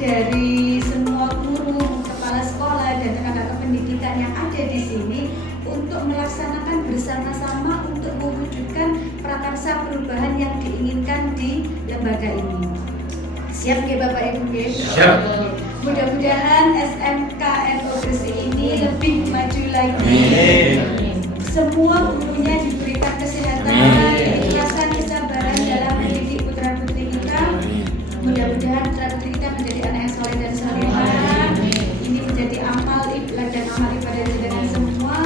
dari semua guru, kepala sekolah, dan tenaga kependidikan yang ada di sini untuk melaksanakan bersama-sama untuk mewujudkan prakarsa perubahan yang diinginkan di lembaga ini. Siap nggih Bapak Ibu nggih? Siap. Mudah-mudahan SMK NU Gresik ini lebih maju lagi. Amin. Semua gurunya diberikan kesehatan, keikhlasan, kesabaran dalam mendidik putra-putri kita. Mudah-mudahan putra-putri kita menjadi anak yang soleh dan salehah. Ini menjadi amal dan amal ibadah dengan semua.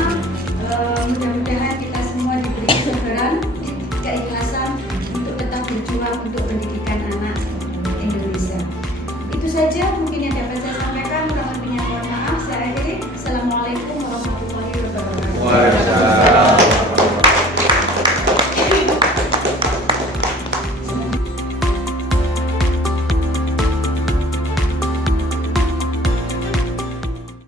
Mudah-mudahan kita semua diberi kesabaran, keikhlasan untuk tetap berjuang untuk pendidikan anak Indonesia. Itu saja mungkin yang dapat saya sampaikan. Kurang lebihnya mohon maaf. Saya akhiri. Assalamualaikum warahmatullahi wabarakatuh. Waalaikumsalam.